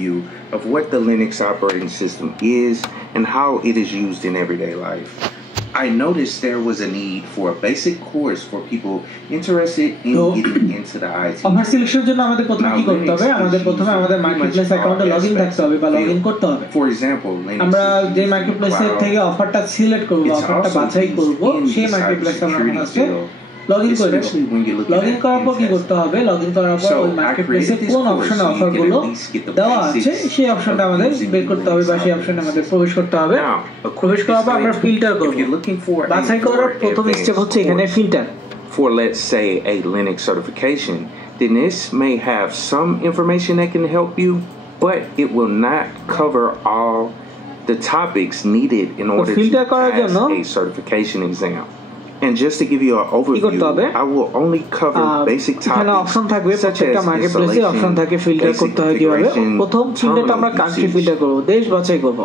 overview of what the Linux operating system is and how it is used in everyday life. I noticed there was a need for a basic course for people interested in getting into the IT. Offer সিলেকশনের জন্য আমাদের প্রথমে কি করতে হবে? আমাদের প্রথমে আমাদের মার্কেটপ্লেস অ্যাকাউন্টে লগইন থাকতে হবে বা লগইন করতে হবে। For example, আমরা যে মার্কেটপ্লেসের থেকে অফারটা সিলেক্ট করব, অফারটা বাছাই করব, সেই মার্কেটপ্লেসে আমরা ফার্স্টে লগইন করে লগইন করার পর কি করতে হবে? লগইন করার পর ওই মার্কেটপ্লেসে কোন অপশনে অফারগুলো দেওয়া আছে সেই অপশনটা আমাদের বের করতে হবে বা সেই অপশনে আমাদের প্রবেশ করতে হবে। প্রবেশ করার পর আমরা ফিল্টার করব। বাছাই করার প্রথম স্টেপ হচ্ছে এখানে filter. For let's say a Linux certification, then this may have some information that can help you, but it will not cover all the topics needed in order to pass a certification exam. And just to give you an overview, I will only cover basic topics such as মার্কেটপ্লেসে option থাকে filter করতে হয় কিভাবে। প্রথম ফিল্টারটা আমরা country filter করব, দেশ বাছাই করব।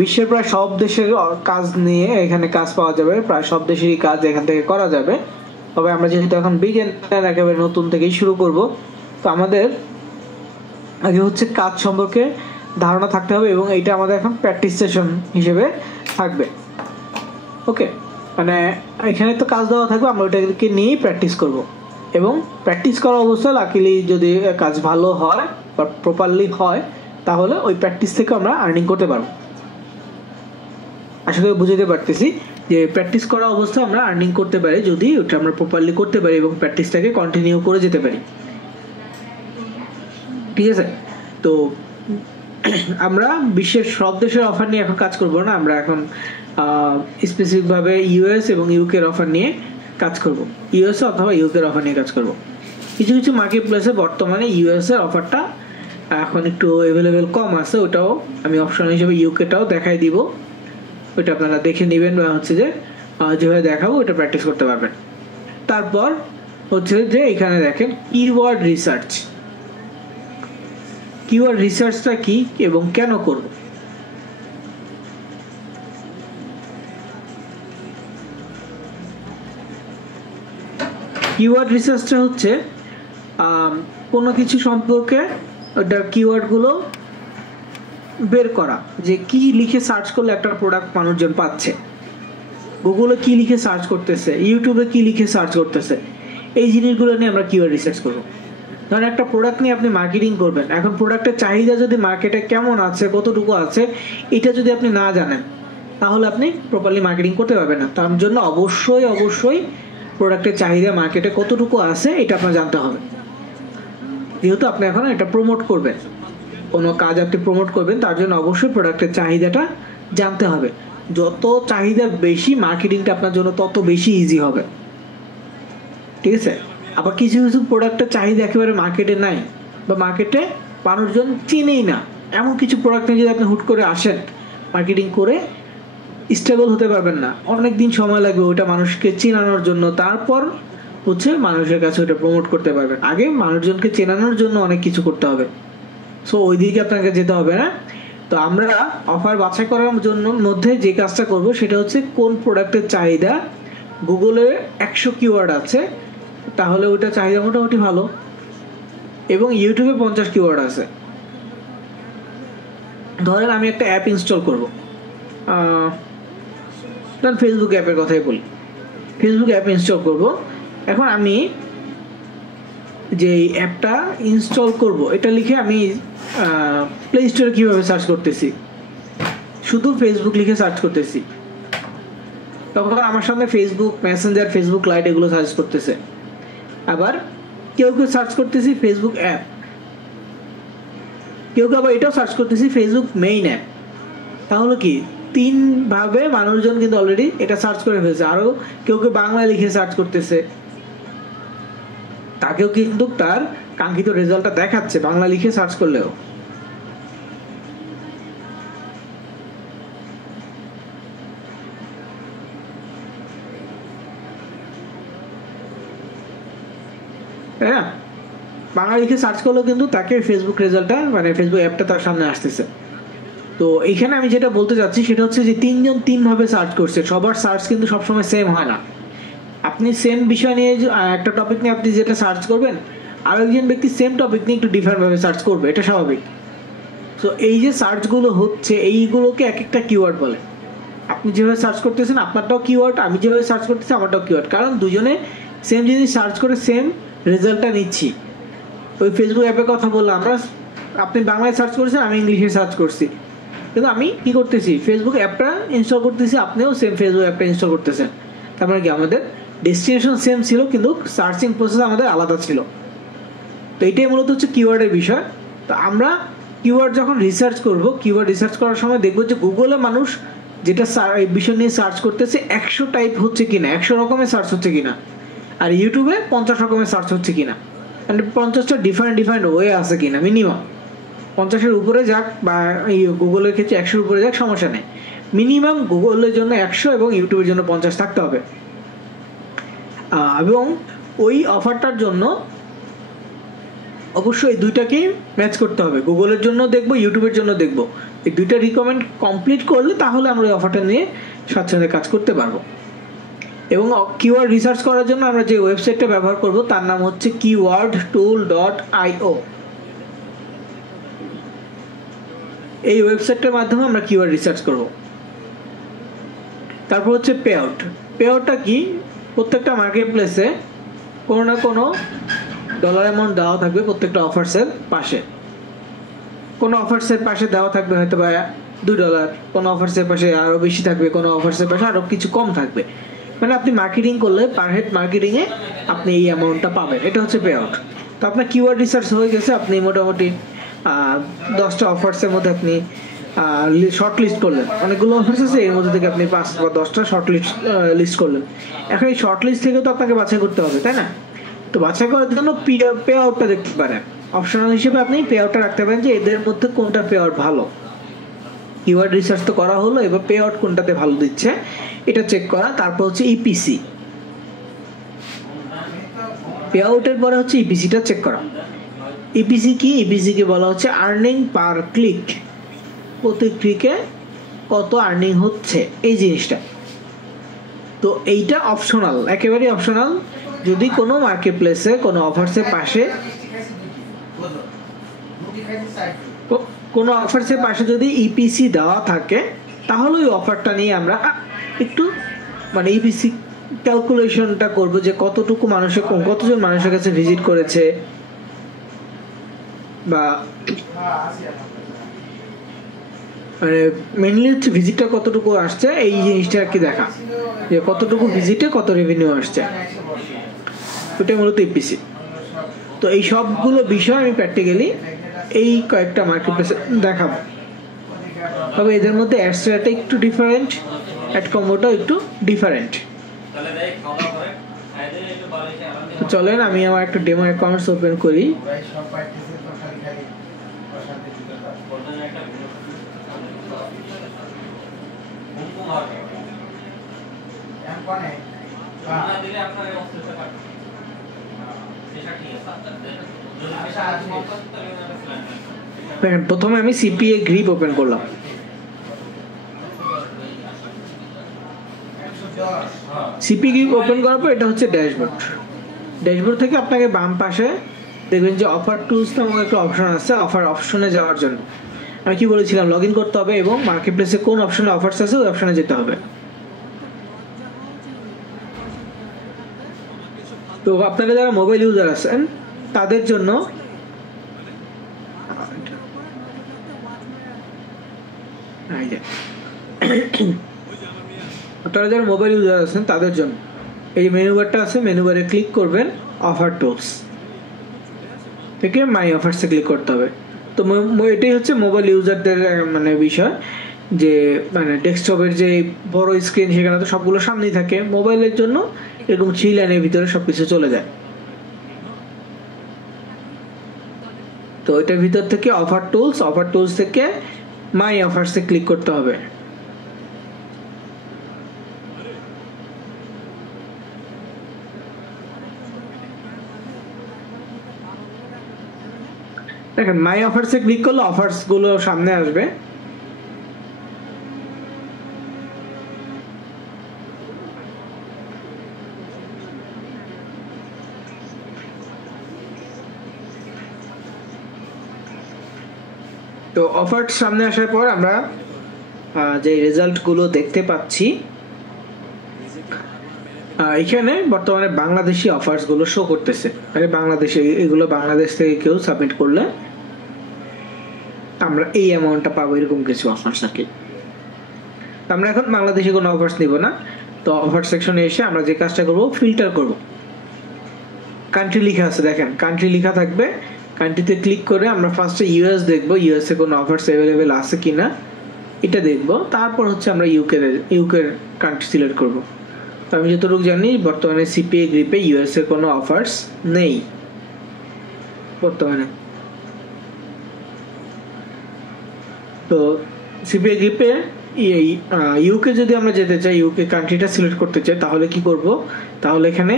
বিশ্বের প্রায় সব দেশের কাজ নিয়ে এখানে কাজ পাওয়া যাবে, প্রায় সব দেশেরই কাজ এখান থেকে করা যাবে। তবে আমরা যেহেতু এখন বিগিনার একেবারে নতুন থেকেই শুরু করব, তো আমাদের আগে হচ্ছে কাজ সম্পর্কে ধারণা থাকতে হবে এবং এটা আমাদের এখন প্র্যাকটিস সেশন হিসেবে থাকবে। ওকে, মানে এখানে তো কাজ দেওয়া থাকবে, আমরা ওইটাকে নিয়েই প্র্যাকটিস করব এবং প্র্যাকটিস করা অবস্থায় লাকিলি যদি কাজ ভালো হয় বা প্রপারলি হয় তাহলে ওই প্র্যাকটিস থেকে আমরা আর্নিং করতে পারবো। আশা করি বুঝতে পারতেছি যে প্র্যাকটিস করা অবস্থায় আমরা আর্নিং করতে পারি যদি ওটা আমরা প্রপারলি করতে পারি এবং প্র্যাকটিসটাকে কন্টিনিউ করে যেতে পারি। ঠিক আছে, তো আমরা বিশ্বের সব দেশের অফার নিয়ে এখন কাজ করব না, আমরা এখন স্পেসিফিকভাবে ইউএস এবং ইউকের অফার নিয়ে কাজ করব, ইউএস অথবা ইউকের অফার নিয়ে কাজ করব। কিছু কিছু মার্কেট প্লেসে বর্তমানে ইউএসের অফারটা এখন একটু অ্যাভেলেবেল কম আছে, ওটাও আমি অপশন হিসেবে ইউকেটাও দেখাই দিব, ওইটা আপনারা দেখে নেবেন বা হচ্ছে যে যেভাবে দেখাবো ওটা প্র্যাকটিস করতে পারবেন। তারপর হচ্ছে যে এখানে দেখেন কিওয়ার্ড রিসার্চ। কিওয়ার্ড রিসার্চটা কি এবং কেন করব? কিওয়ার্ড রিসার্চটা হচ্ছে কোনো কিছু সম্পর্কে ওটা কিওয়ার্ডগুলো বের করা, যে কি লিখে সার্চ করলে একটা প্রোডাক্ট মানুষজন পাচ্ছে, গুগলে কি লিখে সার্চ করতেছে, ইউটিউবে কি লিখে সার্চ করতেছে, এই জিনিসগুলো নিয়ে আমরা কিওয়ার্ড রিসার্চ করবো। ধরেন একটা প্রোডাক্ট নিয়ে আপনি মার্কেটিং করবেন, এখন প্রোডাক্টের চাহিদা যদি মার্কেটে কেমন আছে, কতটুকু আছে, এটা যদি আপনি না জানেন তাহলে আপনি প্রপারলি মার্কেটিং করতে পারবেন না। তার জন্য অবশ্যই অবশ্যই প্রোডাক্টের চাহিদা মার্কেটে কতটুকু আছে এটা আপনার জানতে হবে। যেহেতু আপনি এখন এটা প্রমোট করবেন, কোনো কাজ আপনি প্রমোট করবেন, তার জন্য অবশ্যই প্রোডাক্টের চাহিদাটা জানতে হবে। যত চাহিদা বেশি মার্কেটিংটা আপনার জন্য তত বেশি ইজি হবে। ঠিক আছে, আবার কিছু কিছু প্রোডাক্টের চাহিদা একেবারে মার্কেটে নাই বা মার্কেটে মানুষজন চিনেই না, এমন কিছু প্রোডাক্ট নিয়ে যদি আপনি হুট করে আসেন মার্কেটিং করে স্টেবল হতে পারবেন না, অনেক দিন সময় লাগবে ওটা মানুষকে চেনানোর জন্য, তারপর হচ্ছে মানুষের কাছে ওটা প্রমোট করতে পারবেন। আগে মানুষজনকে চেনানোর জন্য অনেক কিছু করতে হবে, সো ওই দিকে আপনাকে যেতে হবে না। তো আমরা অফার বাছাই করার জন্য মধ্যে যে কাজটা করব সেটা হচ্ছে কোন প্রোডাক্টের চাহিদা গুগলে 100 কিওয়ার্ড আছে, তাহলে ওইটা চাহিদা মোটামুটি ভালো, এবং ইউটিউবে 50 কিওয়ার্ড আছে। ধরেন আমি একটা অ্যাপ ইনস্টল করব, ধরেন ফেসবুক অ্যাপের কথাই বলি, ফেসবুক অ্যাপ ইনস্টল করব। এখন আমি যে অ্যাপটা ইনস্টল করব এটা লিখে আমি প্লে স্টোরে কীভাবে সার্চ করতেছি, শুধু ফেসবুক লিখে সার্চ করতেছি, তখন আমার সামনে ফেসবুক মেসেঞ্জার, ফেসবুক লাইট এগুলো সার্চ করতেছে। আবার কেউ কেউ সার্চ করতেছি ফেসবুক অ্যাপ, কেউ কেউ আবার এটাও সার্চ করতেছি ফেসবুক মেইন অ্যাপ। তাহলে কি 3 ভাবে মানুষজন কিন্তু অলরেডি এটা সার্চ করে ফেলছে। আরও কেউ কেউ বাংলা লিখে সার্চ করতেছে, তাকেও কিন্তু তার কাঙ্ক্ষিত রেজাল্টটা দেখাচ্ছে বাংলা লিখে সার্চ করলেও। তাই না, বাংলা লিখে সার্চ করলেও কিন্তু তাকে ফেসবুক রেজাল্টটা মানে ফেসবুক অ্যাপটা তার সামনে আসতেছে। তো এইখানে আমি যেটা বলতে চাচ্ছি সেটা হচ্ছে যে 3 জন 3 ভাবে সার্চ করছে, সবার সার্চ কিন্তু সবসময় সেম হয় না। আপনি সেম বিষয় নিয়ে একটা টপিক নিয়ে আপনি যেটা সার্চ করবেন, আর একজন ব্যক্তি সেম টপিক নিয়ে একটু ডিফারেন্ট ভাবে সার্চ করবে, এটা স্বাভাবিক। সো এই যে সার্চগুলো হচ্ছে এইগুলোকে এক একটা কিওয়ার্ড বলে। আপনি যেভাবে সার্চ করতেছেন আপনারটাও কিওয়ার্ড, আমি যেভাবে সার্চ করতেছি আমারটাও কিওয়ার্ড, কারণ দুজনে সেম জিনিস সার্চ করে সেম রেজাল্টটা নিচ্ছি। ওই ফেসবুক অ্যাপের কথা বললাম আমরা, আপনি বাংলায় সার্চ করেছেন, আমি ইংলিশে সার্চ করছি, কিন্তু আমি কি করতেছি ফেসবুক অ্যাপটা ইনস্টল করতেছি, আপনিও সেম ফেসবুক অ্যাপটা ইনস্টল করতেছেন। তার মানে কি আমাদের ডেস্টিনেশন সেম ছিল কিন্তু সার্চিং প্রসেস আমাদের আলাদা ছিল। তো এইটাই মূলত হচ্ছে কিওয়ার্ডের বিষয়। তো আমরা কিওয়ার্ড যখন রিসার্চ করব, কিওয়ার্ড রিসার্চ করার সময় দেখবো যে গুগলে মানুষ যেটা এই বিষয় নিয়ে সার্চ করতেছে 100 টাইপ হচ্ছে কিনা, 100 রকমের সার্চ হচ্ছে কিনা, আর ইউটিউবে 50 রকমের সার্চ হচ্ছে কিনা, মানে 50টা ডিফারেন্ট ওয়ে আছে কিনা। মিনিমাম 50-এর উপরে যাক বা গুগলের ক্ষেত্রে 100-এর উপরে যাক, সমস্যা নেই। মিনিমাম গুগলের জন্য 100 এবং ইউটিউবের জন্য 50 থাকতে হবে। এবং ওই অফারটার জন্য অবশ্যই এই দুইটাকেই ম্যাচ করতে হবে, গুগলের জন্য দেখবো, ইউটিউবের জন্য দেখবো। এই দুইটা রিকমেন্ড কমপ্লিট করলে তাহলে আমরা ওই অফারটা নিয়ে স্বাচ্ছন্দ্যে কাজ করতে পারবো। এবং কিওয়ার্ড রিসার্চ করার জন্য আমরা যে ওয়েবসাইটটা ব্যবহার করব তার নাম হচ্ছে keywordtool.io। এই ওয়েবসাইটটার মাধ্যমে আমরা কিওয়ার্ড রিসার্চ করব। তারপর হচ্ছে পে আউট। পে আউটটা কি? প্রত্যেকটা মার্কেট প্লেসে কোনো না কোনো ডলার অ্যামাউন্ট দেওয়া থাকবে প্রত্যেকটা অফার্সের পাশে। কোনো অফার্সের পাশে দেওয়া থাকবে হয়তো বা $2, কোনো অফার্সের পাশে আরও বেশি থাকবে, কোনো অফার্সের পাশে আরও কিছু কম থাকবে। মানে আপনি মার্কেটিং করলে পার হেড মার্কেটিংয়ে আপনি এই অ্যামাউন্টটা পাবেন, এটা হচ্ছে পে আউট। তো আপনার কিওয়ার্ড রিসার্চ হয়ে গেছে, আপনি মোটামুটি 10টা অফার্সের মধ্যে আপনি শর্ট লিস্ট করলেন, অনেকগুলো অফার্স আছে, এর মধ্যে থেকে আপনি 5 বা 10টা শর্ট লিস্ট করলেন। এখন এই শর্ট লিস্ট থেকেও তো আপনাকে বাছাই করতে হবে, তাই না? তো বাছাই করার জন্য পে আউটটা দেখতে পারেন, অপশনাল হিসেবে আপনি পে আউটটা রাখতে পারেন যে এদের মধ্যে কোনটা পে আউট ভালো। কিওয়ার্ড রিসার্চ তো করা হলো, এবার পে আউট কোনটাতে ভালো দিচ্ছে এটা চেক করা। তারপর হচ্ছে ইপিসি, পে আউটের পরে হচ্ছে ইপিসিটা চেক করা। ইপিসি কি? ইপিসি কে বলা হচ্ছে আর্নিং পার ক্লিক, প্রতি ক্লিকে কত আর্নিং হচ্ছে এই জিনিসটা। তো এইটা অপশনাল, একেবারেই অপশনাল। যদি কোনো মার্কেট প্লেসে কোনো অফার্সের পাশে যদি ইপিসি দেওয়া থাকে তাহলে ওই অফারটা নিয়ে আমরা একটু মানে ইপিসি ক্যালকুলেশনটা করব যে কতটুকু কতজন মানুষের কাছে ভিজিট করেছে, বা মানে মেনলি হচ্ছে ভিজিটটা কতটুকু আসছে এই জিনিসটা আর কি দেখা, যে কতটুকু ভিজিটে কত রেভিনিউ আসছে, ওটাই মূলত ইপিসি। তো এই সবগুলো বিষয় আমি প্র্যাকটিক্যালি এই কয়েকটা মার্কেট প্লেসে দেখাবো। তবে এদের মধ্যে অ্যাডস রেটটা একটু ডিফারেন্ট, অ্যাড কম্বোটাও একটু ডিফারেন্ট। তো চলেন আমি আমার একটা ডেমো অ্যাকাউন্টস ওপেন করি। দেখেন প্রথমে আমি সিপিএ গ্রিপ ওপেন করলাম। সিপি গ্রিপ ওপেন করার পর এটা হচ্ছে ড্যাশবোর্ড। ড্যাশবোর্ড থেকে আপনাকে বাম পাশে দেখবেন যে অফার টুলস নামক একটা অপশন আছে। অফার অপশনে যাওয়ার জন্য আমি কি বলেছিলাম, লগ ইন করতে হবে এবং মার্কেট প্লেসে কোন অপশনে অফার্স আছে ওই অপশনে যেতে হবে। তো আপনারা যারা মোবাইল ইউজার আছেন তাদের জন্য এই মেনু বারটা আছে, মেনু বারে ক্লিক করবেন, অফার টুলস থেকে মাই অফার্সে ক্লিক করতে হবে। তো এটাই হচ্ছে মোবাইল ইউজারদের মানে বিষয়, যে মানে ডেস্কটপের যে বড় স্ক্রিন সেখানে তো সবগুলো সামনেই থাকে, মোবাইলের জন্য এরকম 3 লাইনের ভিতরে সবকিছু চলে যায়। তো এটার ভিতর থেকে অফার টুলস থেকে মাই অফার্সে ক্লিক করতে হবে। দেখেন মাই অফার্সে ক্লিক করলে অফার্স গুলো সামনে আসবে। তো তো অফার সামনে আসার পর আমরা যে রেজাল্টগুলো দেখতে পাচ্ছি, এখানে বর্তমানে বাংলাদেশি অফার্সগুলো শো করতেছে। মানে বাংলাদেশে এগুলো বাংলাদেশ থেকে কেউ সাবমিট করলে আমরা এই অ্যামাউন্টটা পাবো, এরকম কিছু অফার্স আর কি। আমরা এখন বাংলাদেশে কোনো অফার্স নিব না। তো অফার সেকশনে এসে আমরা যে কাজটা করব, ফিল্টার করব। কান্ট্রি লেখা আছে, দেখেন কান্ট্রি লেখা থাকবে। কান্ট্রিতে ক্লিক করে আমরা ফার্স্টে ইউএস দেখবো, ইউএসএ কোনো অফার্স অ্যাভেলেবেল আছে কিনা এটা দেখবো। তারপর হচ্ছে আমরা ইউকের কান্ট্রি সিলেক্ট করব। তো আমি যতটুকু জানি বর্তমানে সিপিএ গ্রিপে ইউএসএ কোনো অফার্স নেই বর্তমানে। তো সিপিএ গ্রিপে ইউকে যদি আমরা যেতে চাই, ইউকে কান্ট্রিটা সিলেক্ট করতে চাই, তাহলে কি করব? তাহলে এখানে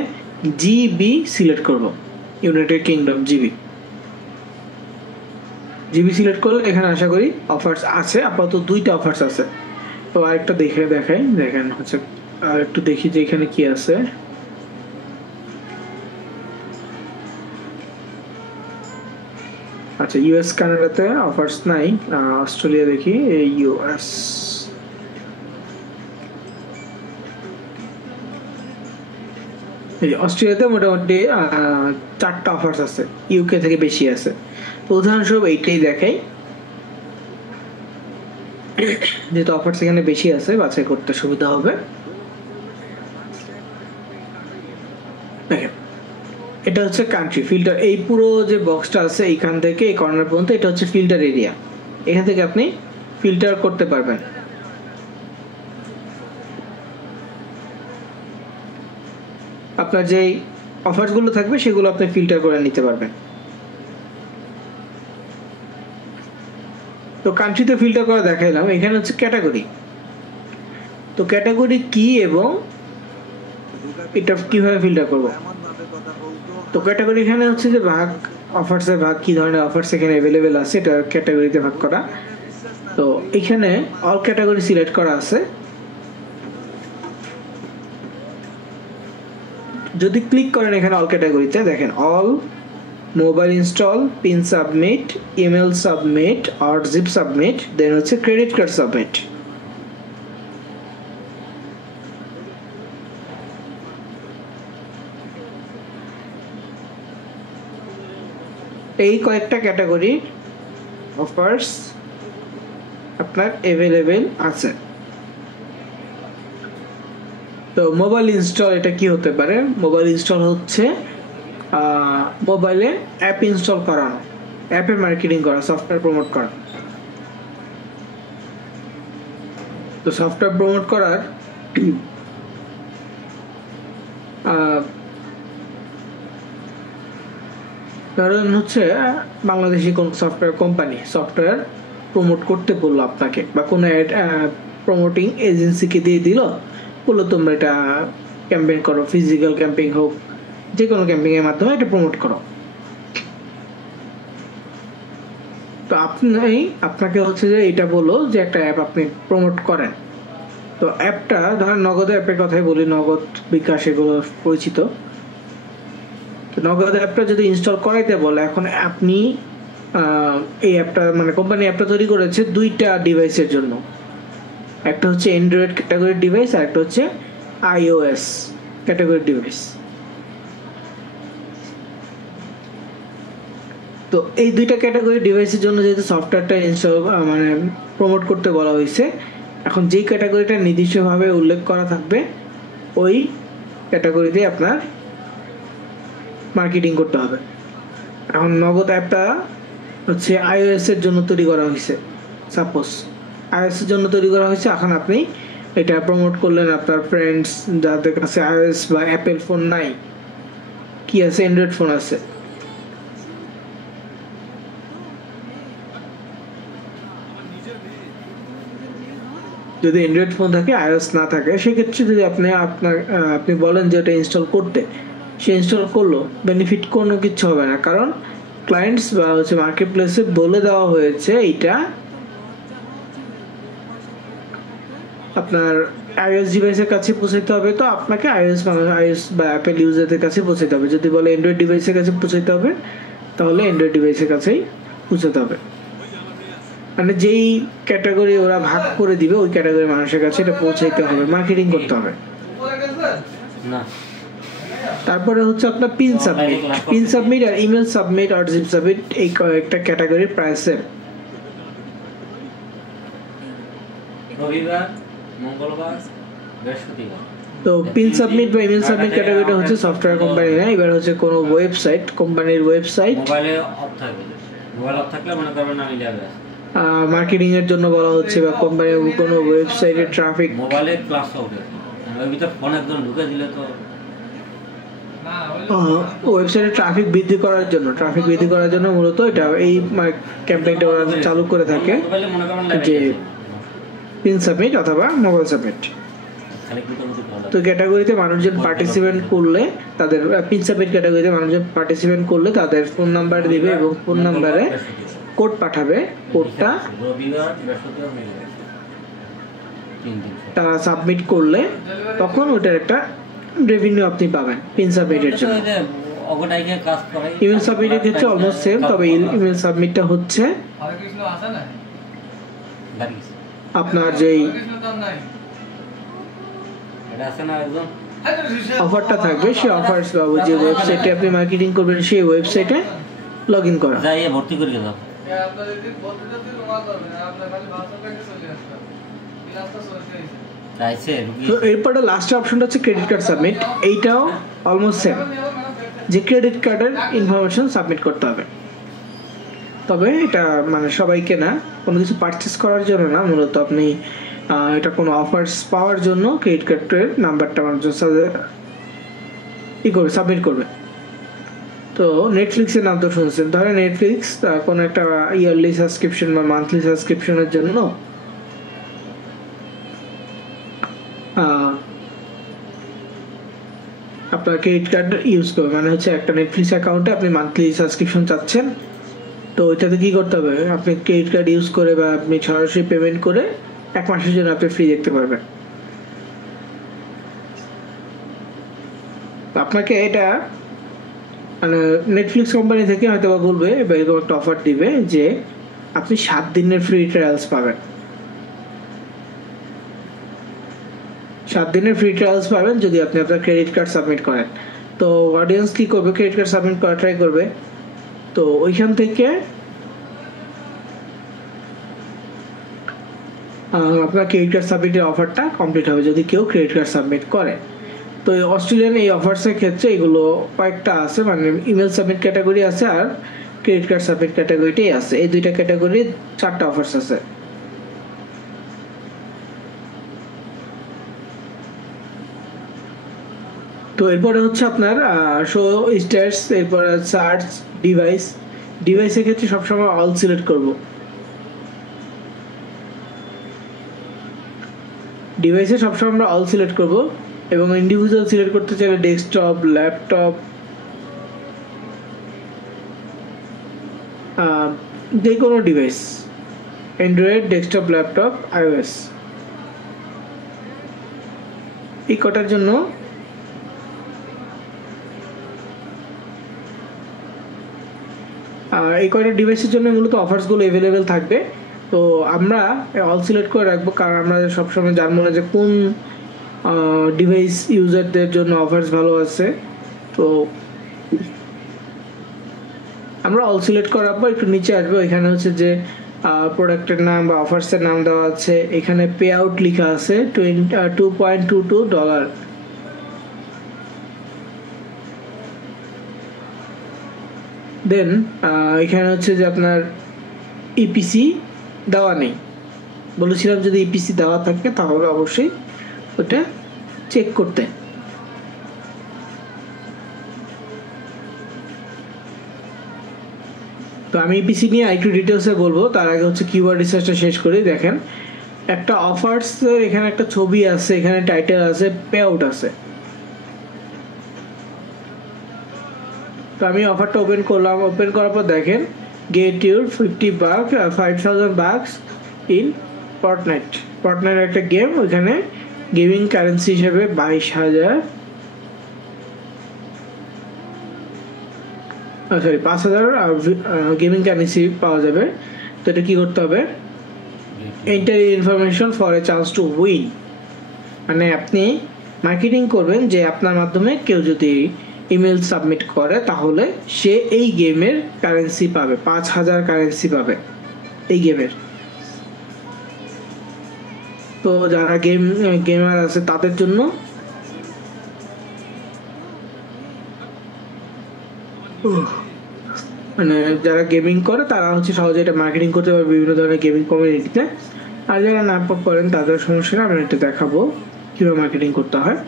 জিবি সিলেক্ট করব, ইউনাইটেড কিংডম জিবি সিলেক্ট করলে এখানে আশা করি অফার্স আছে। আপাতত 2টা অফার্স আছে। তো আরেকটা দেখাই, দেখেন হচ্ছে আর একটু দেখি যে এখানে কি আছে। আচ্ছা, ইউএস কানাডাতে অফার্স নাই। অস্ট্রেলিয়া দেখি, ইউএস অস্ট্রেলিয়াতে মোটামুটি 4টা অফার্স আছে, ইউকে থেকে বেশি আছে। তো উদাহরণস্বরূপ এইটাই দেখাই, যেহেতু অফার্স এখানে বেশি আছে, বাছাই করতে সুবিধা হবে। দেখেন এটা হচ্ছে কান্ট্রি ফিল্টার। এই পুরো যে বক্সটা আছে এইখান থেকে এই কর্নার পর্যন্ত এটা হচ্ছে ফিল্টার এরিয়া। এখান থেকে আপনি ফিল্টার করতে পারবেন। আপনার যে অফারগুলো থাকবে সেগুলো আপনি ফিল্টার করে নিতে পারবেন। তো কান্ট্রিতে ফিল্টার করা দেখাইলাম। এখানে হচ্ছে ক্যাটাগরি। তো ক্যাটাগরি কি এবং এটা কিভাবে ফিল্টার করব? তো ক্যাটাগরি এখানে হচ্ছে যে ভাগ, অফার্সের ভাগ, কি ধরনের অফার্স এখানে অ্যাভেলেবেল আছে এটা ক্যাটাগরিতে ভাগ করা। তো এখানে অল ক্যাটাগরি সিলেক্ট করা আছে। যদি ক্লিক করেন এখানে অল ক্যাটাগরিতে, দেখেন all mobile install, pin submit, email submit, আর জিপ সাবমিট, দেন হচ্ছে ক্রেডিট কার্ড সাবমিট। এই কয়েকটা ক্যাটাগরি অফার্স আপনার অ্যাভেলেবেল আছে। তো মোবাইল ইনস্টল এটা কি হতে পারে? মোবাইল ইনস্টল হচ্ছে মোবাইলে অ্যাপ ইনস্টল করানো, অ্যাপের মার্কেটিং করা, সফটওয়্যার প্রমোট করা। তো সফটওয়্যার প্রমোট করার কারণ হচ্ছে বাংলাদেশি কোন সফটওয়্যার কোম্পানি সফটওয়্যার প্রমোট করতে বললো আপনাকে, বা কোনো প্রমোটিং এজেন্সিকে দিয়ে দিল, বললো তোমরা এটা ক্যাম্পেইন করো, ফিজিক্যাল ক্যাম্পেইন হোক, যে কোনো ক্যাম্পেইনের মাধ্যমে এটা প্রমোট করো। তো আপনাকে হচ্ছে যে এটা বলো যে একটা অ্যাপ আপনি প্রমোট করেন। তো অ্যাপটা ধরেন নগদ অ্যাপের কথাই বলি, নগদ, বিকাশ এগুলো পরিচিত। তো নগদ অ্যাপটা যদি ইনস্টল করাইতে বলে, এখন আপনি এই অ্যাপটা মানে কোম্পানি অ্যাপটা তৈরি করেছে 2টা ডিভাইসের জন্য। একটা হচ্ছে অ্যান্ড্রয়েড ক্যাটাগরির ডিভাইস, আর একটা হচ্ছে আইওএস ক্যাটাগরির ডিভাইস। তো এই 2টা ক্যাটাগরি ডিভাইসের জন্য যেহেতু সফটওয়্যারটা ইনস্টল মানে প্রমোট করতে বলা হয়েছে, এখন যেই ক্যাটাগরিটা নির্দিষ্টভাবে উল্লেখ করা থাকবে ওই ক্যাটাগরিতে আপনার মার্কেটিং করতে হবে। এখন নগদ অ্যাপটা হচ্ছে আইওএস এর জন্য তৈরি করা হয়েছে, সাপোজ আইওএস এর জন্য তৈরি করা হয়েছে। এখন আপনি এটা প্রমোট করলেন আপনার ফ্রেন্ডস যাদের কাছে আইওএস বা অ্যাপেল ফোন নাই, কি আছে অ্যান্ড্রয়েড ফোন আছে, যদি অ্যান্ড্রয়েড ফোন থাকে আইওএস না থাকে, সেক্ষেত্রে যদি আপনি বলেন যে এটা ইনস্টল করতে, সে ইনস্টল করলো, বেনিফিট কোনো কিছু হবে না, কারণ ক্লায়েন্টস বা হচ্ছে মার্কেট প্লেসে বলে দেওয়া হয়েছে এইটা আপনার আইওএস ডিভাইসের কাছে পৌঁছাতে হবে। তো আপনাকে আইওএস বা অ্যাপেল ইউজারদের কাছে পৌঁছাতে হবে। যদি বলে অ্যান্ড্রয়েড ডিভাইসের কাছে পৌঁছাতে হবে, তাহলে অ্যান্ড্রয়েড ডিভাইসের কাছেই পৌঁছাতে হবে। মানে যেই ক্যাটাগরি ওরা ভাগ করে দিবে ওই ক্যাটাগরি মানুষের কাছে এটা পৌঁছাইতে হবে, মার্কেটিং করতে হবে। তারপরে হচ্ছে আপনার পিন সাবমিট আর ইমেল সাবমিট আর জিপ সাবমিট, এই কয়েকটা ক্যাটাগরির প্রাইস সেম। রবিবার, মঙ্গলবার, বৃহস্পতিবার। তো পিন সাবমিট বা ইমেল সাবমিট ক্যাটাগরিটা হচ্ছে সফটওয়্যার কোম্পানি না, এবার হচ্ছে কোনো ওয়েবসাইট, কোম্পানির ওয়েবসাইট মোবাইলে অফ থাকবে, মোবাইল অফ থাকলে মনে করবেন আমি যাবে মার্কেটিং এর জন্য বলা হচ্ছে, বা কোম্পানির কোনো ওয়েবসাইটে ট্রাফিক, মোবাইলে ক্লাস হবে ওই ভিতর ফোন একদম ঢুকে দিলে তো ওয়েবসাইটে ট্রাফিক বৃদ্ধি করার জন্য মূলত এটা এই ক্যাম্পেইনটা ওরা চালু করে থাকে যে পিন সাবমিট অথবা মোবাইল সাবমিট। তো ক্যাটাগরিতে মানুষজন পার্টিসিপেন্ট করলে তাদের পিন সাবমিট ক্যাটাগরিতে মানুষজন পার্টিসিপেন্ট করলে তাদের ফোন নাম্বার দিবে এবং ফোন নাম্বারে কোড পাঠাবে, কোডটা তারা সাবমিট করলে তখন ওটার একটা রেভিনিউ আপনি পাবেন পিন সাবমিটের জন্য। ইমেল সাবমিটের ক্ষেত্রে অলমোস্ট সেম, তবে ইমেল সাবমিটটা হচ্ছে আপনার যেই অফারটা থাকবে সেই অফারস বা যে ওয়েবসাইটে আপনি মার্কেটিং করবেন সেই ওয়েবসাইটে লগ ইন করা। ভর্তি করে দাও। এরপরে লাস্ট অপশনটা হচ্ছে ক্রেডিট কার্ড সাবমিট। এইটাও অলমোস্ট সেম, যে ক্রেডিট কার্ডের ইনফরমেশন সাবমিট করতে হবে। তবে এটা মানে সবাইকে না, কোনো কিছু পারচেস করার জন্য না, মূলত আপনি এটা কোনো অফার্স পাওয়ার জন্য ক্রেডিট কার্ডের নাম্বারটা মানুষজন করবে, সাবমিট করবে। তো নেটফ্লিক্সের নাম তো শুনছেন, ধরেন নেটফ্লিক্স কোনো একটা ইয়ারলি সাবস্ক্রিপশন বা মান্থলি সাবস্ক্রিপশনের জন্য আপনার ক্রেডিট কার্ড ইউজ করবে, মানে হচ্ছে একটা নেটফ্লিক্স অ্যাকাউন্টে আপনি মান্থলি সাবস্ক্রিপশন চাচ্ছেন, তো ওইটাতে কী করতে হবে, আপনি ক্রেডিট কার্ড ইউজ করে বা আপনি সরাসরি পেমেন্ট করে 1 মাসের জন্য আপনি ফ্রি দেখতে পারবেন। আপনাকে এটা মানে নেটফ্লিক্স কোম্পানি থেকে হয়তো বা বলবে বা এরকম একটা অফার দিবে যে আপনি 7 দিনের ফ্রি ট্রায়ালস পাবেন, 7 দিনের ফ্রি ট্রায়ালস পাবেন যদি আপনি আপনার ক্রেডিট কার্ড সাবমিট করেন। তো অডিয়েন্স কী করবে, ক্রেডিট কার্ড সাবমিট করা ট্রাই করবে, তো ওইখান থেকে আপনার ক্রেডিট কার্ড সাবমিটের অফারটা কমপ্লিট হবে যদি কেউ ক্রেডিট কার্ড সাবমিট করে। তো অস্ট্রেলিয়ান এই অফার্সের ক্ষেত্রে এগুলো কয়েকটা আছে, মানে ইমেল সাবমিট ক্যাটাগরি আছে আর ক্রেডিট কার্ড সাবমিট ক্যাটাগরিটাই আছে, এই দুইটা ক্যাটাগরির 4টা অফার্স আছে। তো এরপরে হচ্ছে আপনার শো স্টার্স, এরপরে সার্চ, ডিভাইসের ক্ষেত্রে সবসময় অল সিলেক্ট করব। ডিভাইসে সবসময় আমরা অল সিলেক্ট করব এবং ইন্ডিভিজুয়াল সিলেক্ট করতে চাইলে ডেস্কটপ, ল্যাপটপ, যে কোনো device, Android, desktop, laptop, iOS, এই কটার জন্য এই কয়টা ডিভাইসের জন্য মূলত অফার্সগুলো অ্যাভেলেবেল থাকবে। তো আমরা অল সিলেক্ট করে রাখবো, কারণ আমরা সবসময় জানবো না যে কোন ডিভাইস ইউজারদের জন্য অফার্স ভালো আছে। তো আমরা অল সিলেক্ট করার পর একটু নিচে আসবো, এখানে হচ্ছে যে প্রোডাক্টের নাম বা অফার্সের নাম দেওয়া আছে, এখানে পে আউট লেখা আছে $2.22। দেন এখানে হচ্ছে যে আপনার ইপিসি দেওয়া নেই, বলেছিলাম যদি ইপিসি দেওয়া থাকে তাহলে অবশ্যই ওটা চেক করতে। তো আমি ইপিসি নিয়ে একটু ডিটেলসে বলবো, তার আগে হচ্ছে কিওয়ার্ড রিসার্চটা শেষ করি। দেখেন একটা অফার্সের এখানে একটা ছবি আছে, এখানে টাইটেল আছে, পে আউট আছে। তো আমি অফারটা ওপেন করলাম, ওপেন করার পর দেখেন গেট ইউর $50,000 ইন ফর্টনাইট একটা গেম, ওইখানে গেমিং কারেন্সি হিসেবে 5,000 গেমিং কারেন্সি পাওয়া যাবে। তো এটা কী করতে হবে, enter information for a chance to win, মানে আপনি মার্কেটিং করবেন যে আপনার মাধ্যমে কেউ যদি ইমেল সাবমিট করে তাহলে সে এই গেমের কারেন্সি পাবে, 5,000 কারেন্সি পাবে এই গেমের। তো যারা গেমার আছে তাদের জন্য মানে যারা গেমিং করে তারা হচ্ছে সহজে এটা মার্কেটিং করতে পারবে বিভিন্ন ধরনের গেমিং কমিউনিটিতে। আর যারা না করেন তাদের সমস্যা আমি এটা দেখাবো কীভাবে মার্কেটিং করতে হয়।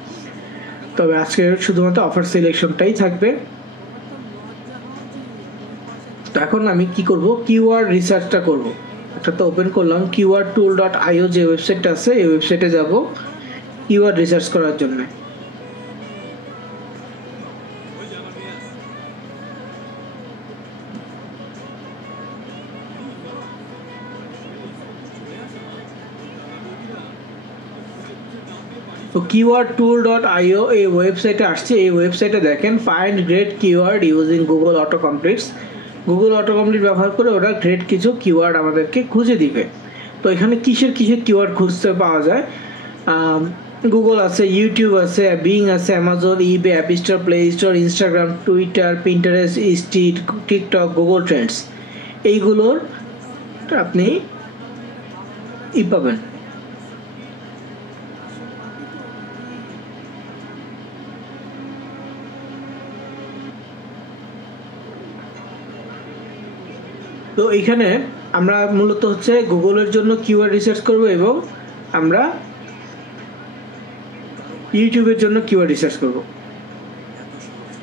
তবে আজকে শুধুমাত্র অফার সিলেকশনটাই থাকবে। তো এখন আমি কি করব, কিওয়ার্ড রিসার্চটা করব। একটা তো ওপেন করলাম keywordtool.io যে ওয়েবসাইটটা আছে, এই ওয়েবসাইটে যাব কিওয়ার্ড রিসার্চ করার জন্য। তো keywordtool.io এই ওয়েবসাইটে আসছে। এই ওয়েবসাইটে দেখেন find great keyword using Google auto completes. Google auto complete ব্যবহার করে ওরা গ্রেট কিছু কিওয়ার্ড আমাদেরকে খুঁজে দিবে। তো এখানে কিসের কিওয়ার্ড খুঁজতে পাওয়া যায়, গুগল আছে, ইউটিউব আছে, বিং আছে, Amazon, eBay, App Store, Play Store, Instagram, Twitter, Pinterest, street, TikTok, Google Trends, এইগুলোর আপনি পাবেন। তো এখানে আমরা মূলত হচ্ছে গুগলের জন্য কিওয়ার্ড রিসার্চ করব এবং আমরা ইউটিউবের জন্য কিওয়ার্ড রিসার্চ করব।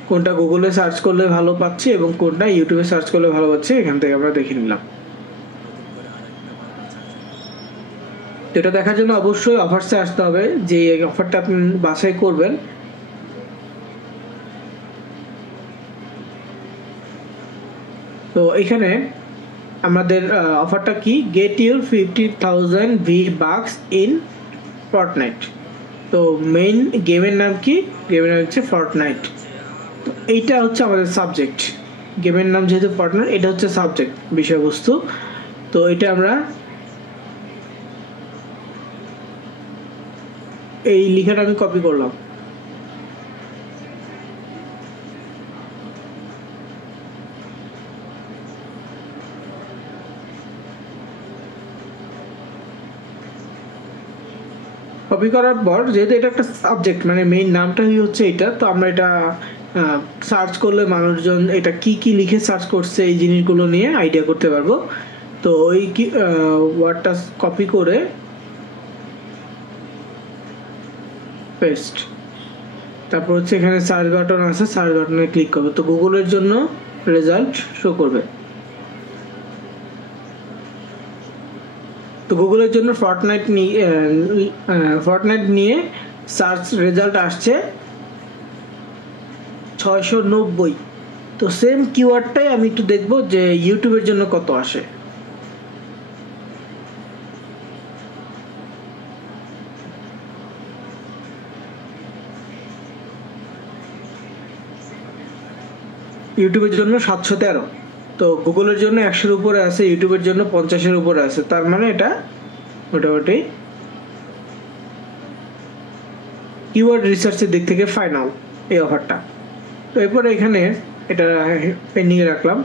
কোনটা গুগলে সার্চ করলে ভালো পাচ্ছি এবং কোনটা ইউটিউবে সার্চ করলে ভালো পাচ্ছি এখান থেকে আমরা দেখে নিলাম। তো এটা দেখার জন্য অবশ্যই অফারসে আসতে হবে, যে অফারটা আপনি বাছাই করবেন। তো এখানে আমাদের অফারটা কি, get your 50,000 V-Bucks in Fortnite. তো মেইন গেমের নাম কি, গেমের নাম হচ্ছে ফর্টনাইট। তো এইটা হচ্ছে আমাদের সাবজেক্ট, গেমের নাম যেহেতু ফর্টনাইট এটা হচ্ছে সাবজেক্ট, বিষয়বস্তু। তো এটা আমরা এই লেখাটা আমি কপি করলাম। কপি করার পর যেহেতু এটা একটা সাবজেক্ট মানে মেইন নামটাই হচ্ছে এটা, তো আমরা এটা সার্চ করলে মানুষজন এটা কি কি লিখে সার্চ করছে এই জিনিসগুলো নিয়ে আইডিয়া করতে পারবো। তো ওই ওয়ার্ডটা কপি করে পেস্ট, তারপর হচ্ছে এখানে সার্চ বাটন আছে, সার্চ বাটনে ক্লিক করবে। তো গুগলের জন্য রেজাল্ট শো করবে। তো গুগলের জন্য ফর্টনাইট নিয়ে সার্চ রেজাল্ট আসছে 690। তো সেম কিওয়ার্ডটাই আমি একটু দেখবো যে ইউটিউবের জন্য কত আসে। ইউটিউবের জন্য 713। তো গুগলের জন্য 100-এর উপরে আছে, ইউটিউবের জন্য 50-এর উপরে আছে। তার মানে এটা মোটামুটি কিওয়ার্ড রিসার্চের দিক থেকে ফাইনাল এই অফারটা। তো এরপরে এখানে এটা পেন্ডিংয়ে রাখলাম।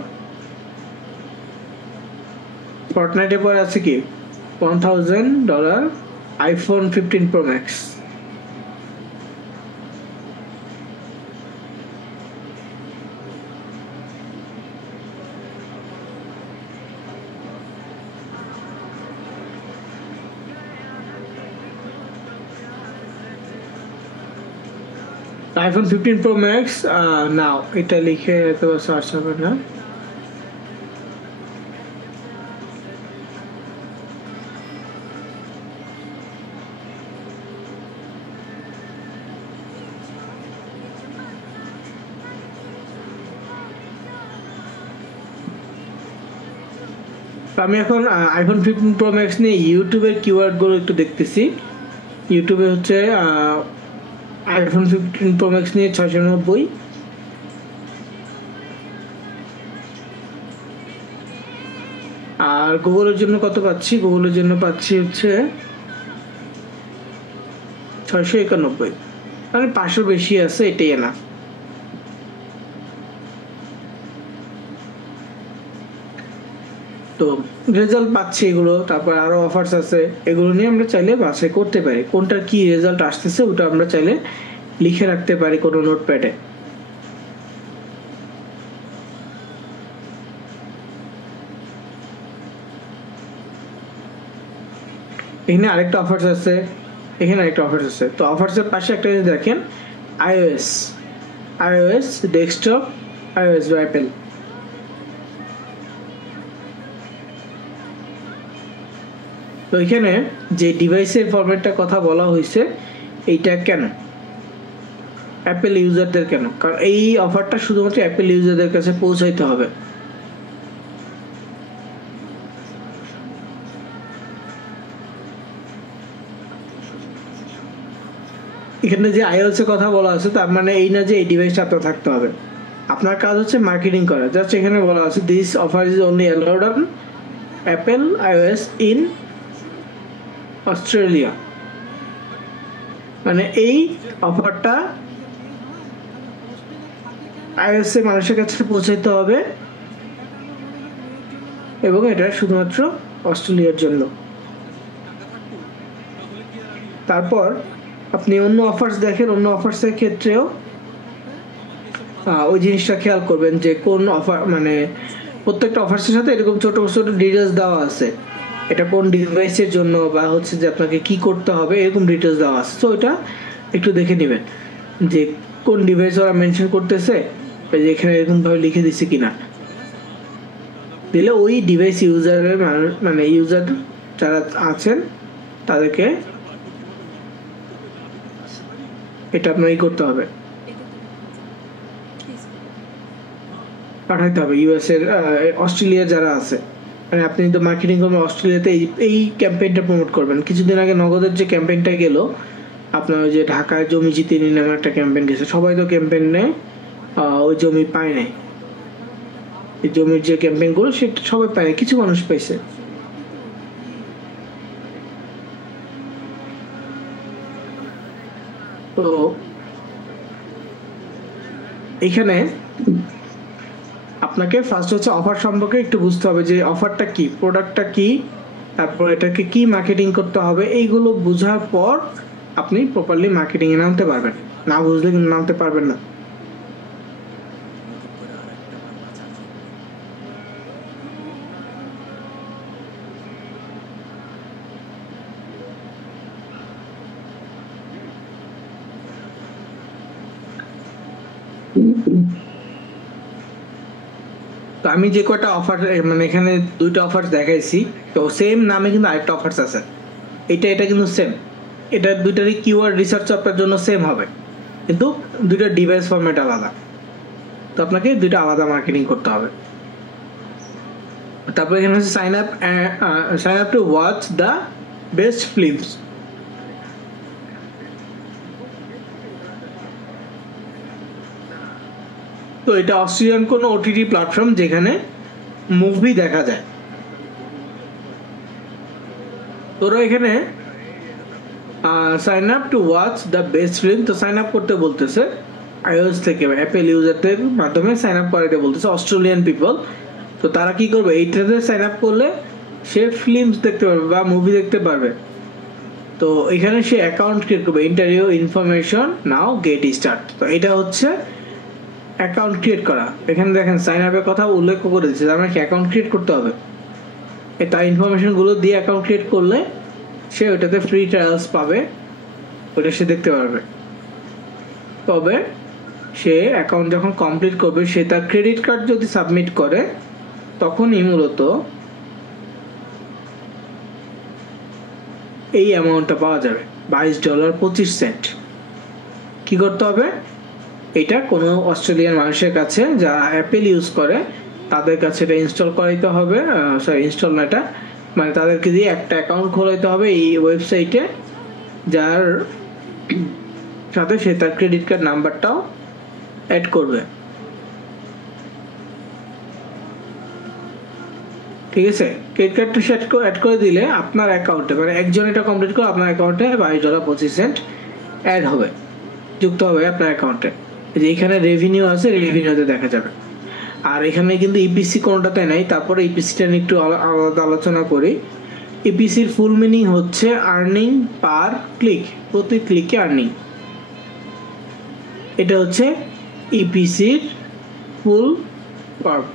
ফর্টনাইটের পরে আছে কি $1,000 iPhone 15 Pro Max। iPhone 15 Pro Max নাও, এটা লিখে তো সার্চ হবে না। আমি এখন iPhone 15 Pro Max নিয়ে ইউটিউবের কিওয়ার্ডগুলো একটু দেখতেছি। ইউটিউবে হচ্ছে iPhone 15 Pro Max নিয়ে 690, আর আর গুগলের জন্য কত পাচ্ছি? গুগলের জন্য পাচ্ছি হচ্ছে 691, মানে 500 বেশি আছে, এটাই না। তো রেজাল্ট পাচ্ছি এগুলো, তারপর আরো অফার্স আছে, এগুলো নিয়ে আমরা চাইলে বাছাই করতে পারি কোনটার কি রেজাল্ট আসতেছে, ওটা আমরা চাইলে লিখে রাখতে পারি কোনো নোটপ্যাডে। এখানে আরেকটা অফার্স আছে, এখানে আরেকটা অফার্স আছে। তো অফার্সের পাশে একটা জিনিস দেখেন, iOS ডেস্কটপ, iOS বা অ্যাপেল। তো এখানে যে ডিভাইসের ফরম্যাটটা কথা বলা হয়েছে, এইটা কেন অ্যাপেল ইউজারদের কেন? কারণ এই অফারটা শুধুমাত্র অ্যাপেল ইউজারদের কাছে পৌঁছাইতে হবে। এখানে যে iOS এর কথা বলা আছে, তার মানে এই না যে এই ডিভাইসটা আপনার থাকতে হবে। আপনার কাজ হচ্ছে মার্কেটিং করা। জাস্ট এখানে বলা আছে this offer is only allowed on Apple iOS in Australia. মানে এই অফারটা iOS এর মানুষের কাছে পৌঁছাইতে হবে এবং এটা শুধুমাত্র অস্ট্রেলিয়ার জন্য। তারপর আপনি অন্য অফার্স দেখেন, অন্য অফার্সের ক্ষেত্রেও ওই জিনিসটা খেয়াল করবেন যে কোন অফার, মানে প্রত্যেকটা অফার্সের সাথে এরকম ছোট ছোট ডিটেলস দেওয়া আছে, এটা কোন ডিভাইসের জন্য বা হচ্ছে যে আপনাকে কি করতে হবে, এরকম ডিটেলস দেওয়া আছে। তো এটা একটু দেখে নেবেন যে কোন ডিভাইস ওরা মেনশন করতেছে, যে এখানে এরকমভাবে লিখে দিচ্ছে কিনা। দিলে ওই ডিভাইস ইউজারের মানে ইউজার যারা আছেন তাদেরকে এটা আপনারই করতে হবে, পাঠাইতে হবে ইউএস এর, অস্ট্রেলিয়া যারা আছে। মানে আপনি তো মার্কেটিং করবেন অস্ট্রেলিয়াতে, এই ক্যাম্পেইনটা প্রমোট করবেন। কিছুদিন আগে নগদের যে ক্যাম্পেইনটা গেল, আপনার ওই যে ঢাকায় জমি জিতে নিন নামে একটা ক্যাম্পেইন গেছে, সবাই তো ক্যাম্পেইনে ওই জমি পায় নাই। এই জমির যে ক্যাম্পেইনগুলো সেটা সবাই পায় না, কিছু মানুষ পাইছে। তো এখানে আপনাকে ফার্স্ট হচ্ছে অফার সম্পর্কে একটু বুঝতে হবে যে অফারটা কি, প্রোডাক্টটা কি, তারপর এটাকে কি মার্কেটিং করতে হবে। এইগুলো বোঝার পর আপনি প্রপারলি মার্কেটিংয়ে নামতে পারবেন, না বুঝলে কিন্তু নামতে পারবেন না। তো আমি যে কটা অফার, মানে এখানে দুইটা অফার দেখাইছি, তো সেম নামে কিন্তু আরেকটা অফার্স আছে। এটা কিন্তু সেম, এটা দুইটারই কিওয়ার্ড রিসার্চ আপনার জন্য সেম হবে, কিন্তু দুইটা ডিভাইস ফরম্যাট আলাদা। তো আপনাকে দুইটা আলাদা মার্কেটিং করতে হবে। তারপর এখানে হচ্ছে sign up to watch the best films. তো এটা অস্ট্রেলিয়ান কোনো ওটিটি প্ল্যাটফর্ম যেখানে মুভি দেখা যায়। তোরা এখানে sign up to watch the best film, তো সাইন আপ করতে বলতেছে iOS থেকে বা অ্যাপেল ইউজারদের মাধ্যমে সাইন আপ করাইতে বলতেছে অস্ট্রেলিয়ান পিপল। তো তারা কি করবে, এইটাতে সাইন আপ করলে সে ফিল্মস দেখতে পারবে বা মুভি দেখতে পারবে। তো এখানে সে অ্যাকাউন্ট ক্রিয়েট করবে, ইন্টারভিউ ইনফরমেশন নাও গেট স্টার্ট। তো এটা হচ্ছে অ্যাকাউন্ট ক্রিয়েট করা। এখানে দেখেন সাইন আপের কথা উল্লেখ করে দিচ্ছে, তার মানে কি অ্যাকাউন্ট ক্রিয়েট করতে হবে। তার ইনফরমেশনগুলো দিয়ে অ্যাকাউন্ট ক্রিয়েট করলে সে ওইটাতে ফ্রি ট্রায়ালস পাবে, ওটা সে দেখতে পারবে। তবে সে অ্যাকাউন্ট যখন কমপ্লিট করবে, সে তার ক্রেডিট কার্ড যদি সাবমিট করে, তখনই মূলত এই অ্যামাউন্টটা পাওয়া যাবে, $22.25। কি করতে হবে, এটা কোনো অস্ট্রেলিয়ান মানুষের কাছে যারা অ্যাপেল ইউজ করে তাদের কাছে এটা ইনস্টল করাইতে হবে। ইনস্টল না, এটা মানে তাদেরকে দিয়ে একটা অ্যাকাউন্ট খোলাইতে হবে এই ওয়েবসাইটে, যার সাথে সে তার ক্রেডিট কার্ড নাম্বারটাও অ্যাড করবে। ঠিক আছে, ক্রেডিট কার্ডটা অ্যাড করে দিলে আপনার অ্যাকাউন্টে, মানে একজন এটা কমপ্লিট করে আপনার অ্যাকাউন্টে $22.25 অ্যাড হবে, যুক্ত হবে আপনার অ্যাকাউন্টে। যে এখানে রেভিনিউ আছে, রেভিনিউতে দেখা যাবে। আর এখানে কিন্তু ইপিসি কোনোটাতে নাই। তারপরে ইপিসিটা নিয়ে একটু আলাদা আলোচনা করি। ইপিসির ফুল মিনিং হচ্ছে আর্নিং পার ক্লিক, প্রতি ক্লিকে আর্নিং। এটা হচ্ছে ইপিসির ফুল ফর্ম।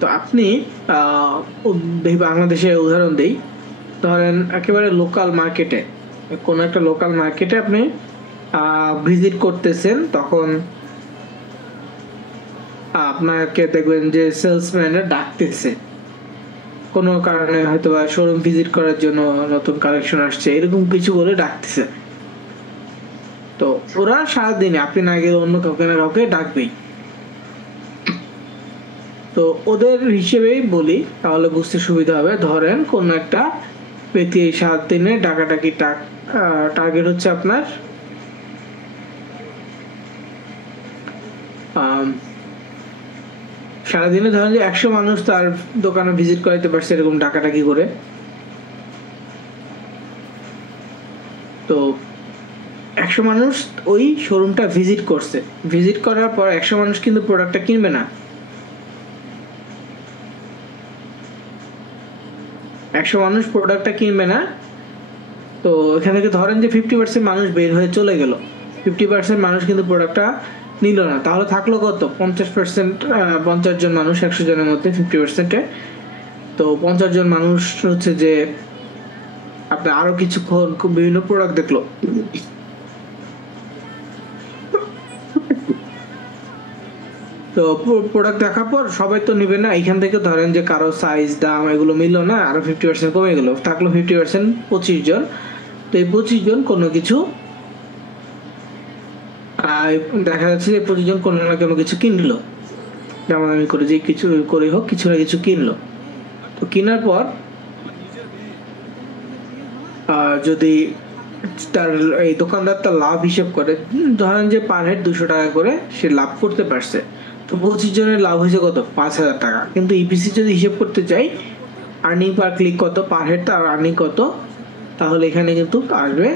তো আপনি বাংলাদেশের উদাহরণ দিই, ধরেন একেবারে লোকাল মার্কেটে, কোনো একটা লোকাল মার্কেটে আপনি ভিজিট করতেছেন, তখন আপনাকে দেখবেন যে সেলসম্যানরা ডাকতেছে কোনো কারণে, হয়তো বা শোরুম ভিজিট করার জন্য, নতুন কালেকশন আসছে এরকম কিছু বলে ডাকতেছে। তো ওরা সারাদিনে আপনি না গেলে অন্য কাউকে না কাউকে ডাকবেই। তো ওদের হিসেবেই বলি, তাহলে বুঝতে সুবিধা হবে। ধরেন কোন একটা ব্যক্তি এই 7 দিনে ডাকাডাকি টার্গেট হচ্ছে আপনার সারাদিনে ধরেন যে 100 মানুষ তার দোকানে ভিজিট করাইতে পারছে এরকম ডাকাডাকি করে। তো 100 মানুষ ওই শোরুমটা ভিজিট করছে, ভিজিট করার পর 100 মানুষ কিন্তু প্রোডাক্টটা কিনবে না। 100 মানুষ প্রোডাক্টটা কিনবে না। তো এখান থেকে ধরেন যে 50% মানুষ বের হয়ে চলে গেল, 50% মানুষ কিন্তু প্রোডাক্টটা নিল না। তাহলে থাকলো কত? 50%, 50 জন মানুষ 100 জনের মধ্যে 50%-এ। তো 50 জন মানুষ হচ্ছে যে আপনার আরো কিছুক্ষণ বিভিন্ন প্রোডাক্ট দেখলো। তো প্রোডাক্ট দেখার পর সবাই তো নিবে না। এখান থেকে ধরেন যে কারো সাইজ, দাম এগুলো মিললো না, আরো 50% কমে গেল, থাকলো 50%, 25 জন। তো এই 25 জন কোনো কিছু দেখা যাচ্ছে যে 25 জন কোনো না কোনো কিছু কিনলো, যেমন আমি করে যে কিছু করে হোক কিছু না কিছু কিনলো। তো কেনার পর যদি তার এই দোকানদার তার লাভ হিসেব করে, ধরেন যে পার হেড 200 টাকা করে সে লাভ করতে পারছে, তো 25 জনের লাভ হয়েছে কত? 5,000 টাকা। কিন্তু ইপিসি যদি হিসেব করতে চাই আর্নিং পার ক্লিক কত, পার হেড তার আর্নিং কত, তাহলে এখানে কিন্তু আসবে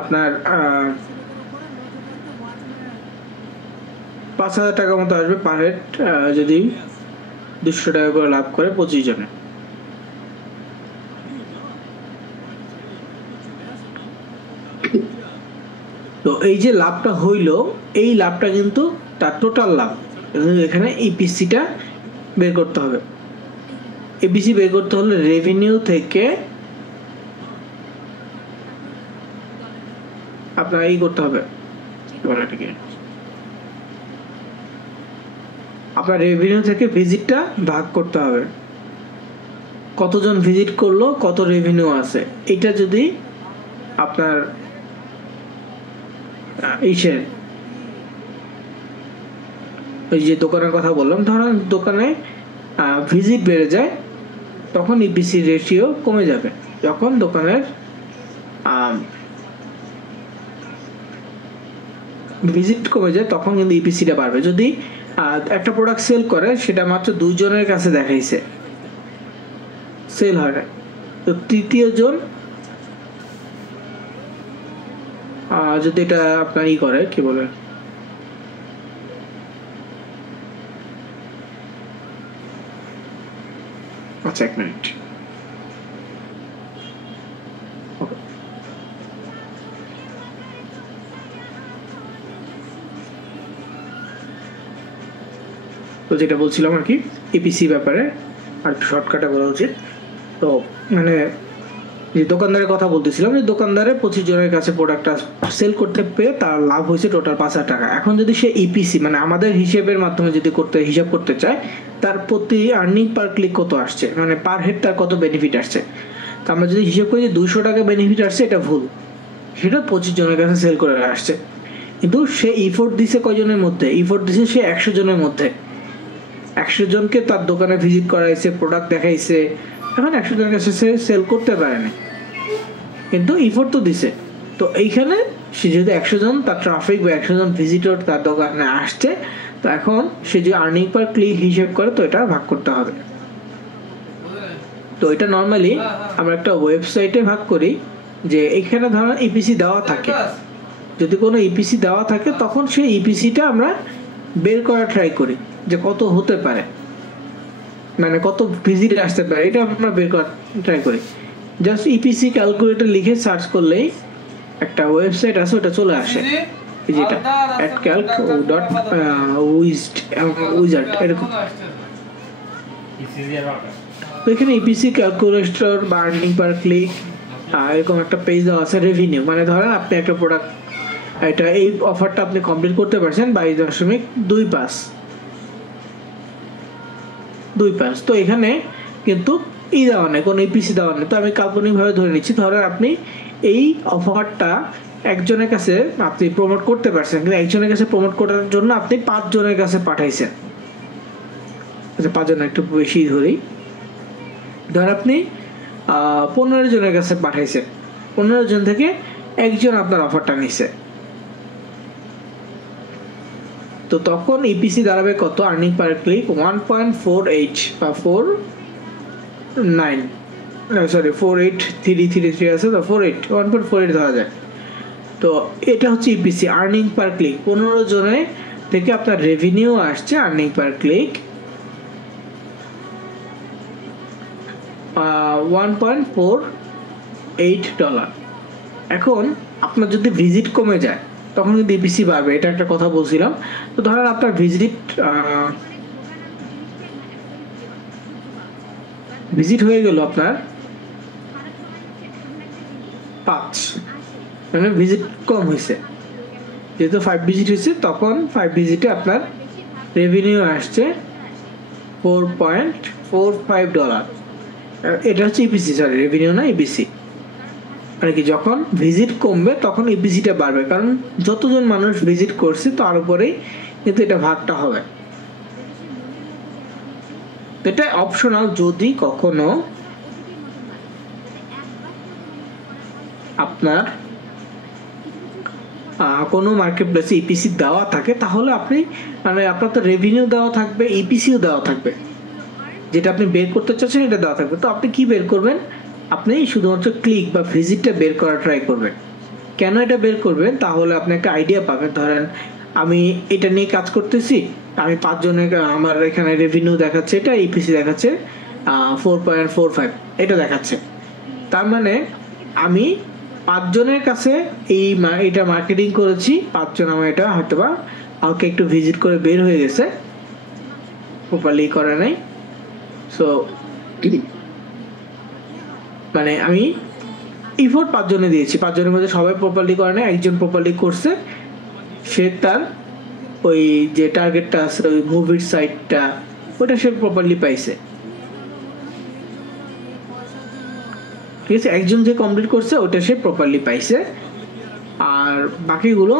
আপনার 5,000 টাকার মতো আসবে পার হেড, যদি 200 টাকা করে লাভ করে 25 জনে। তো এই যে লাভটা হইলো, এই লাভটা কিন্তু তার টোটাল লাভ। এখানে ইপিসিটা বের করতে হবে। ইপিসি বের করতে হলে রেভিনিউ থেকে আপনার এই করতে হবে, আপনার রেভিনিউ থেকে ভিজিটটা ভাগ করতে হবে, কতজন ভিজিট করলো, কত রেভিনিউ আছে। এটা যদি আপনার ইসের ওই যে দোকানের কথা বললাম, ধরেন দোকানে ভিজিট বেড়ে যায়, তখন ইপিসি রেশিও কমে যাবে। যখন দোকানের ভিজিট কমে যায় তখন কিন্তু ইপিসিটা বাড়বে। যদি একটা প্রোডাক্ট সেল করে, সেটা মাত্র 2 জনের কাছে দেখাইছে, সেল হয় না, তো তৃতীয় জন যদি এটা আপনার ই করে, কি বলে, আচ্ছা 1 মিনিট, তো যেটা বলছিলাম আর কি ইপিসি ব্যাপারে, আর একটু শর্টকাটে বলা উচিত। তো মানে যে দোকানদারের কথা বলতেছিলাম, যে দোকানদারে 25 জনের কাছে প্রোডাক্টটা সেল করতে পেয়ে তার লাভ হয়েছে টোটাল 5,000 টাকা। এখন যদি সে ইপিসি মানে আমাদের হিসেবের মাধ্যমে যদি হিসাব করতে চায়, তার প্রতি আর্নিং পার ক্লিক কত আসছে, মানে পার হেড তার কত বেনিফিট আসছে। তো আমরা যদি হিসাব করি যে 200 টাকা বেনিফিট আসছে, এটা ভুল, সেটা 25 জনের কাছে সেল করে আসছে। কিন্তু সে ইফোর্ট দিছে কয়জনের মধ্যে? ইফোর্ট দিছে সে 100 জনের মধ্যে। 100 জনকে তার দোকানে ভিজিট করাইছে, প্রোডাক্ট দেখাইছে। এখন 100 জনের কাছে সে সেল করতে পারেনি, কিন্তু ইফোর্ট তো দিছে। তো এইখানে সে যদি 100 জন তার ট্রাফিক বা 100 জন ভিজিটর তার দোকানে আসছে, তো তো এখন সে যে আর্নিং পার ক্লিক হিসেব করে, তো এটা ভাগ করতে হবে। তো এটা নর্মালি আমরা একটা ওয়েবসাইটে ভাগ করি, যে এখানে ধরো ইপিসি দেওয়া থাকে, যদি কোনো ইপিসি দেওয়া থাকে তখন সেই ইপিসিটা আমরা বের করা ট্রাই করি যে কত হতে পারে, মানে কত ভিজিট আসতে পারে, এটা আমরা বের করা ট্রাই করি। জাস্ট ইপিসি ক্যালকুলেটর লিখে সার্চ করলেই একটা ওয়েবসাইট আছে, ওটা চলে আসে, যেটা @calc.wizard এরকম। তো এখানে ইপিসি ক্যালকুলেটর বা আর্নিং পার ক্লিক এরকম একটা পেজ দেওয়া আছে। রেভিনিউ মানে ধরেন আপনি একটা প্রোডাক্ট, এটা এই অফারটা আপনি কমপ্লিট করতে পারছেন 22.25। তো এখানে কিন্তু দেওয়া নেই, কোনো ইপিসি দেওয়া নেই। তো আমি কাল্পনিকভাবে ধরে নিচ্ছি, ধরেন আপনি এই অফারটা একজনের কাছে আপনি প্রমোট করতে পারছেন, কিন্তু একজনের কাছে প্রমোট করার জন্য আপনি 5 জনের কাছে পাঠাইছেন। আচ্ছা 5 জন একটু বেশি ধরি, ধর আপনি 15 জনের কাছে পাঠাইছেন, 15 জন থেকে একজন আপনার অফারটা নিছে। তো তখন ইপিসি দাঁড়াবে কত? আর্নিং পার ক্লিক 1.48 বা 4833 আছে, তো 1.48 ধরা যায়। তো এটা হচ্ছে ইপিসি আর্নিং পার ক্লিক। 15 জনের থেকে আপনার রেভিনিউ আসছে আর্নিং পার ক্লিক $1.48। এখন আপনার যদি ভিজিট কমে যায় তখন কিন্তু ইপিসি বাড়বে, এটা একটা কথা বলছিলাম। তো ধরেন আপনার ভিজিট হয়ে গেল আপনার 5, মানে ভিজিট কম হয়েছে, যেহেতু 5 ভিজিট হয়েছে, তখন 5 ভিজিটে আপনার রেভিনিউ আসছে $4.45। এটা হচ্ছে ইপিসি, সরি রেভিনিউ না, ইপিসি। মানে কি, যখন ভিজিট কমবে তখন ইপিসিটা বাড়বে, কারণ যতজন মানুষ ভিজিট করছে তার উপরেই কিন্তু এটা ভাগটা হবে। এটা অপশনাল, যদি কখনো আপনার কোনো মার্কেট প্লেসে ইপিসি দেওয়া থাকে, তাহলে আপনি মানে আপনার তো রেভিনিউ দেওয়া থাকবে, ইপিসিও দেওয়া থাকবে, যেটা আপনি বের করতে চাচ্ছেন এটা দেওয়া থাকবে। তো আপনি কি বের করবেন? আপনি শুধুমাত্র ক্লিক বা ভিজিটটা বের করা ট্রাই করবেন। কেন এটা বের করবেন? তাহলে আপনি একটা আইডিয়া পাবেন। ধরেন আমি এটা নিয়ে কাজ করতেছি, আমি 5 জনের, আমার এখানে রেভিনিউ দেখাচ্ছে, এটা ইপিসি দেখাচ্ছে 4.45, এটা দেখাচ্ছে। তার মানে আমি 5 জনের কাছে এটা মার্কেটিং করেছি, 5 জন আমার এটা হয়তো বা আমাকে একটু ভিজিট করে বের হয়ে গেছে, প্রপারলি করে নাই। সো মানে আমি ইফোর্ট 5 জনে দিয়েছি, 5 জনের মধ্যে সবাই প্রপারলি করে নাই, একজন প্রপারলি করছে, সে তার ওই যে টার্গেটটা আছে, ওই মুভির সাইটটা, ওটা সে প্রপারলি পাইছে। ঠিক আছে, একজন যে কমপ্লিট করছে ওটা সে প্রপারলি পাইছে, আর বাকিগুলো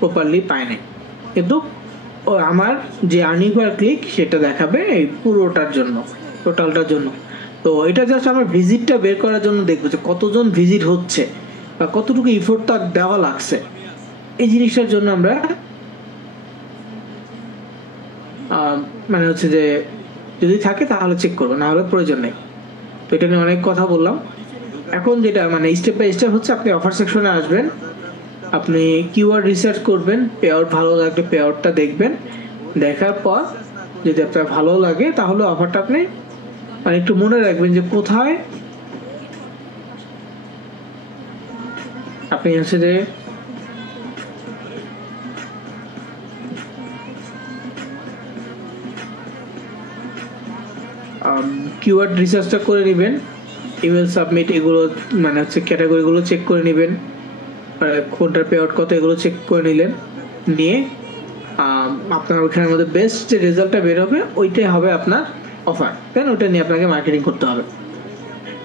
প্রপারলি পায় নাই। কিন্তু আমার যে আর্নিং পার ক্লিক সেটা দেখাবে এই পুরোটার জন্য, টোটালটার জন্য। তো এটা জাস্ট আমার ভিজিটটা বের করার জন্য দেখবো যে কতজন ভিজিট হচ্ছে বা কতটুকু ইফোর্ট তার দেওয়া লাগছে, এই জিনিসটার জন্য আমরা মানে হচ্ছে যে যদি থাকে তাহলে চেক করবো, না হলে প্রয়োজন নেই। তো এটা নিয়ে অনেক কথা বললাম। এখন যেটা মানে স্টেপ বাই স্টেপ হচ্ছে, আপনি অফার সেকশনে আসবেন, আপনি কিওয়ার্ড রিসার্চ করবেন, পে আউট ভালো লাগলে পে আউটটা দেখবেন, দেখার পর যদি আপনার ভালো লাগে তাহলে অফারটা আপনি মানে একটু মনে রাখবেন যে কোথায় আপনি হচ্ছে যে কিওয়ার্ড রিসার্চটা করে নেবেন, ইমেল সাবমিট এগুলো মানে হচ্ছে ক্যাটাগরিগুলো চেক করে নেবেন, কোনটার পে আউট কত এগুলো চেক করে নিলেন, নিয়ে আপনার ওইখানের মধ্যে বেস্ট যে রেজাল্টটা বের হবে ওইটাই হবে আপনার অফার, দেন ওইটা নিয়ে আপনাকে মার্কেটিং করতে হবে।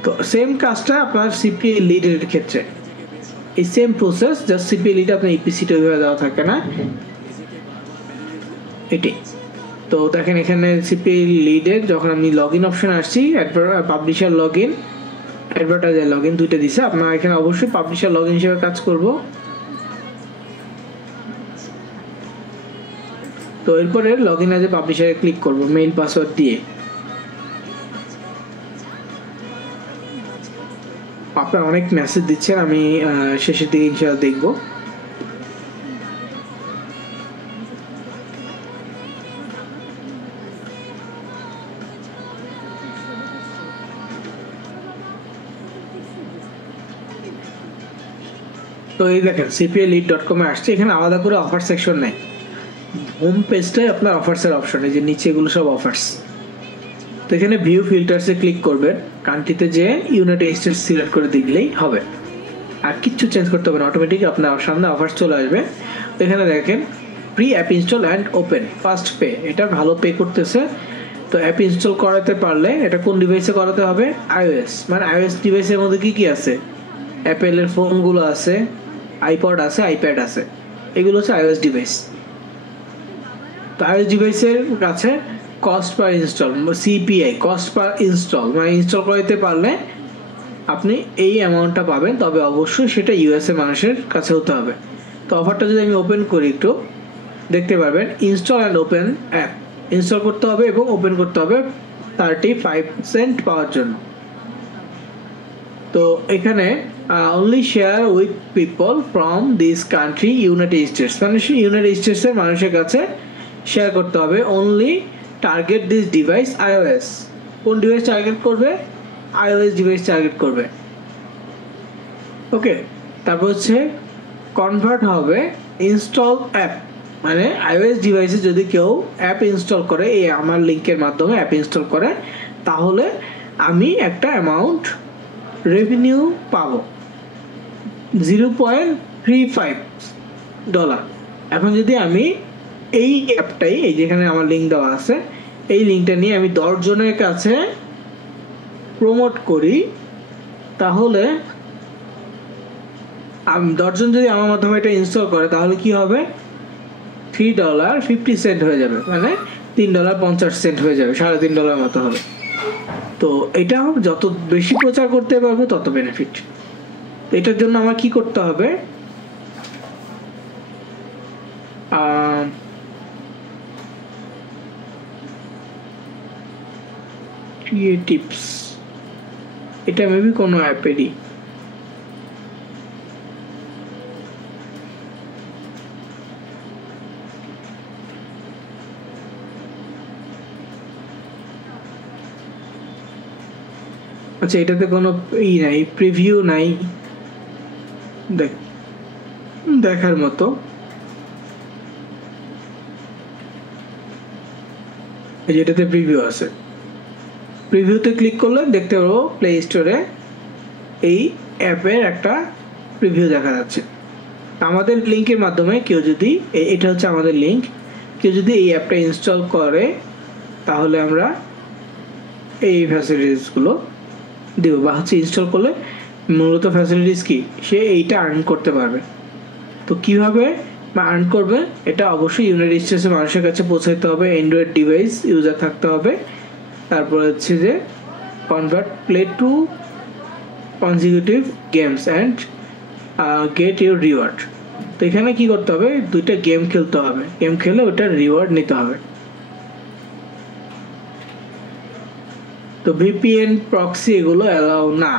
তো সেম কাজটা আপনার সিপিএ লিডের ক্ষেত্রে, এই same process, just CPA lead আপনার ইপিসিটা ওইভাবে দেওয়া থাকে না, এটি। তো দেখেন এখানে সিপিএ লিডের যখন আমি লগ ইন অপশন আসছি, publisher log in, advertiser log in দুইটা দিছে, আপনার এখানে অবশ্যই পাবলিশার লগ ইন হিসেবে কাজ করব। তো এরপরে লগ ইন অ্যাজ এ পাবলিশারে ক্লিক করব মেইল পাসওয়ার্ড দিয়ে। আপনারা অনেক মেসেজ দিচ্ছেন, আমি শেষের দিকে ইনশাআল্লাহ দেখব। তো এই দেখেন cpalead.com এ আসছে, এখানে আলাদা করে অফার সেকশন নেই, হোম পেজটাই আপনার অফার্সের অপশন, এই যে নিচে এগুলো সব অফার্স। তো এখানে ভিউ ফিল্টার্সে ক্লিক করবেন, কান্ট্রিতে যে ইউনাইটেড স্টেটস সিলেক্ট করে দিলেই হবে, আর কিচ্ছু চেঞ্জ করতে হবে না, অটোমেটিক আপনার সামনে অফার্স চলে আসবে। তো এখানে দেখেন pre app install and open first pay, এটা ভালো পে করতেছে। তো অ্যাপ ইনস্টল করাতে পারলে এটা কোন ডিভাইসে করাতে হবে? iOS, মানে iOS ডিভাইসের মধ্যে কি কি আছে? অ্যাপেলের ফোনগুলো আছে, আইপড আছে, আইপ্যাড আছে, এগুলো হচ্ছে iOS ডিভাইস। তো iOS ডিভাইসের কাছে cost per install, CPI, cost per install, মানে ইনস্টল করাতে পারলে আপনি এই অ্যামাউন্টটা পাবেন, তবে অবশ্যই সেটা ইউএসএ মানুষের কাছে হতে হবে। তো অফারটা যদি আমি ওপেন করি একটু দেখতে পারবেন, install and open app, install করতে হবে এবং ওপেন করতে হবে 35 সেন্ট পাওয়ার জন্য। তো এখানে only share with people from this country United states, মানে ইউনাইটেড স্টেটসের মানুষের কাছে শেয়ার করতে হবে। Only target this device iOS, কোন ডিভাইস টার্গেট করবে? iOS ডিভাইস টার্গেট করবে। ওকে, তারপর হচ্ছে কনভার্ট হবে ইনস্টল অ্যাপ, মানে iOS ডিভাইসে যদি কেউ অ্যাপ ইনস্টল করে, এই আমার লিঙ্কের মাধ্যমে অ্যাপ ইনস্টল করে, তাহলে আমি একটা অ্যামাউন্ট রেভিনিউ পাবো $0.35। এখন যদি আমি এই অ্যাপটাই, এই যেখানে আমার লিঙ্ক দেওয়া আছে, এই লিঙ্কটা নিয়ে আমি 10 জনের কাছে প্রমোট করি, তাহলে 10 জন যদি আমার মাধ্যমে এটা ইনস্টল করে, তাহলে কি হবে? $3.50 হয়ে যাবে, মানে $3.50 হয়ে যাবে, $3.5 মতো হবে। তো এটা যত বেশি প্রচার করতে পারবো তত বেনিফিট। এটার জন্য আমার কি করতে হবে? ক্রিয়েটিভস, এটা মেবি কোনো অ্যাপেরই, আচ্ছা এটাতে কোনো নাই, প্রিভিউ নাই দেখার মতো। যেটাতে প্রিভিউ আছে, প্রিভিউতে ক্লিক করলে দেখতে পারবো প্লে স্টোরে এই অ্যাপের একটা প্রিভিউ দেখা যাচ্ছে। আমাদের লিঙ্কের মাধ্যমে কেউ যদি, এটা হচ্ছে আমাদের লিঙ্ক, কেউ যদি এই অ্যাপটা ইনস্টল করে, তাহলে আমরা এই ফ্যাসিলিটিসগুলো দেব, বা হচ্ছে ইনস্টল করলে মূলত ফ্যাসিলিটিস কি, সে এইটা আর্ন করতে পারবে। তো কীভাবে আর্ন করবে? এটা অবশ্যই ইউনাইটেড স্টেটসের মানুষের কাছে পৌঁছাইতে হবে, অ্যান্ড্রয়েড ডিভাইস ইউজার থাকতে হবে, তারপর হচ্ছে যে convert play to consecutive games and get your reward. তো এখানে কি করতে হবে? 2টা গেম খেলতে হবে, গেম খেলে ওটার রিওয়ার্ড নিতে হবে। তো ভিপিএন প্রক্সি এগুলো অ্যালাউ না।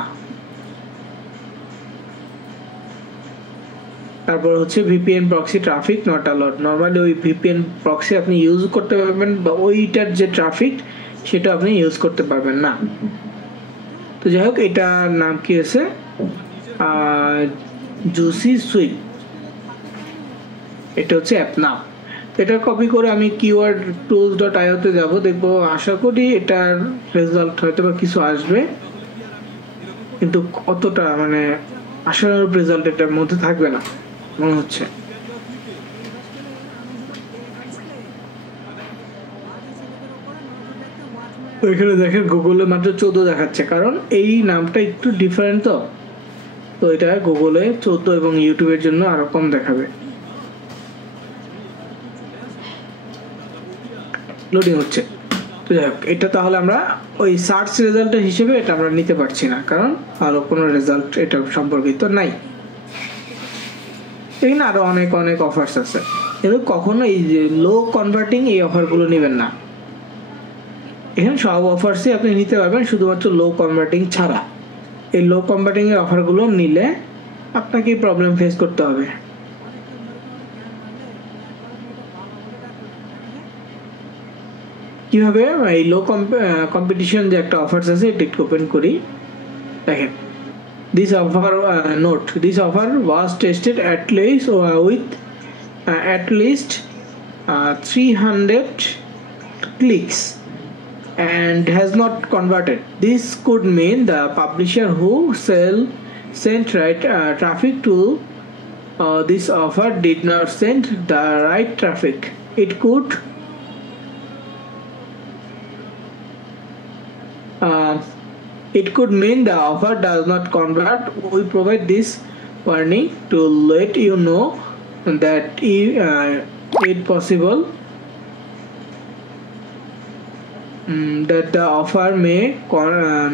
তারপর হচ্ছে VPN proxy traffic not allowed, normally ওই ভিপিএন প্রক্সি আপনি ইউজ করতে পারবেন, বা ওইটার যে ট্রাফিক সেটা আপনি ইউজ করতে পারবেন না। তো যাই হোক, এটার নাম কি আছে? জুসি সুইট, এটা হচ্ছে অ্যাপ নাম। এটা কপি করে আমি কিওয়ার্ড tools.io তে যাব, দেখবো, আশা করি এটার রেজাল্ট হয়তো বা কিছু আসবে, কিন্তু কতটা মানে আশানুরূপ রেজাল্ট এটার মধ্যে থাকবে না মনে হচ্ছে। এখানে দেখেন গুগলে মাত্র 14 দেখাচ্ছে, কারণ এই নামটা একটু ডিফারেন্ট। তো এটা গুগলে 14 এবং ইউটিউবের জন্য আরো কম দেখাবে। লোডিং হচ্ছে। তো যাই হোক, এটা তাহলে আমরা ওই সার্চ রেজাল্টের হিসেবে এটা আমরা নিতে পারছি না, কারণ আরো কোনো রেজাল্ট এটা সম্পর্কিত নাই। এখানে আরো অনেক অফার্স আছে। কিন্তু কখনো এই যে লো কনভার্টিং এই অফারগুলো নেবেন না। এখানে সব অফার্সই আপনি নিতে পারবেন, শুধুমাত্র লো কনভার্টিং ছাড়া। এই লো কনভার্টিং এর অফারগুলো নিলে আপনাকে প্রবলেম ফেস করতে হবে। কিভাবে এই লো কম্পিটিশন যে একটা অফার্স আছে এটা একটু ওপেন করি। দেখেন, this offer note, this offer was tested at least with at least 300 clicks and has not converted. This could mean the publisher who sent right traffic to this offer did not send the right traffic. It could mean the offer does not convert. We provide this warning to let you know that it possible that the offer may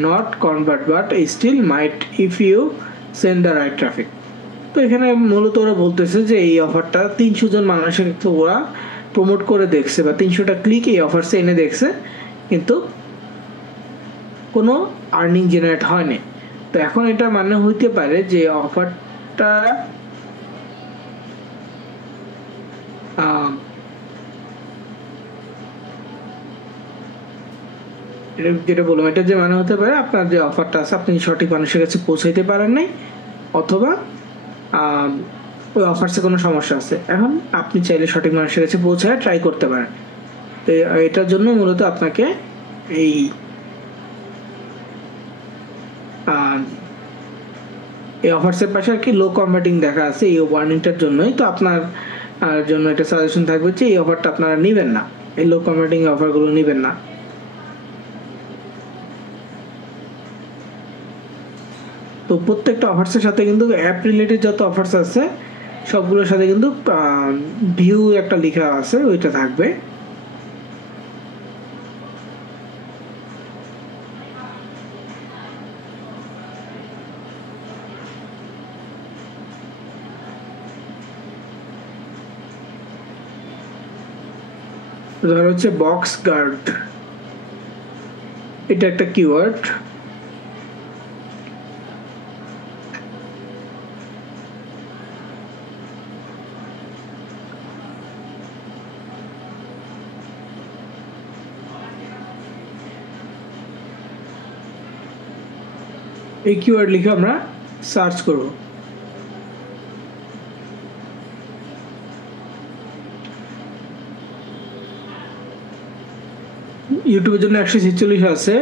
not convert but still might if you send the right traffic. তো এখানে মূলত ওরা বলতেছে যে এই অফারটা 300 জন মানুষের ওরা প্রমোট করে দেখছে বা 300টা ক্লিক এই অফারসে এনে দেখছে, কিন্তু কোনো আর্নিং জেনারেট হয়নি। তো এখন এটা মানে হইতে পারে যে অফারটা যেটা বললাম, এটা যে মানে হতে পারে আপনার যে অফারটা আছে আপনি সঠিক মানুষের কাছে পৌঁছাইতে পারেন নাই, অথবা ওই অফারসে কোনো সমস্যা আছে। এখন আপনি চাইলে সঠিক মানুষের কাছে পৌঁছায় ট্রাই করতে পারেন। তো এটার জন্য মূলত আপনাকে এই অফার্সের পাশে আর কি লো কনভার্টিং দেখা আছে এই ওয়ার্নিংটার জন্যই। তো আপনার জন্য একটা সাজেশন থাকবে যে এই অফারটা আপনারা নেবেন না, এই লো কনভার্টিং অফারগুলো নেবেন না। তো প্রত্যেকটা অফার্সের সাথে কিন্তু অ্যাপ রিলেটেড যত অফার্স আছে সবগুলোর সাথে কিন্তু ভিউ একটা লেখা আছে, ওইটা থাকবে। ধর হচ্ছে বক্স গার্ড, এটা একটা কিওয়ার্ড। এই কিওয়ার্ড লিখে আমরা সার্চ করব। ইউটিউবের জন্য 146 আছে,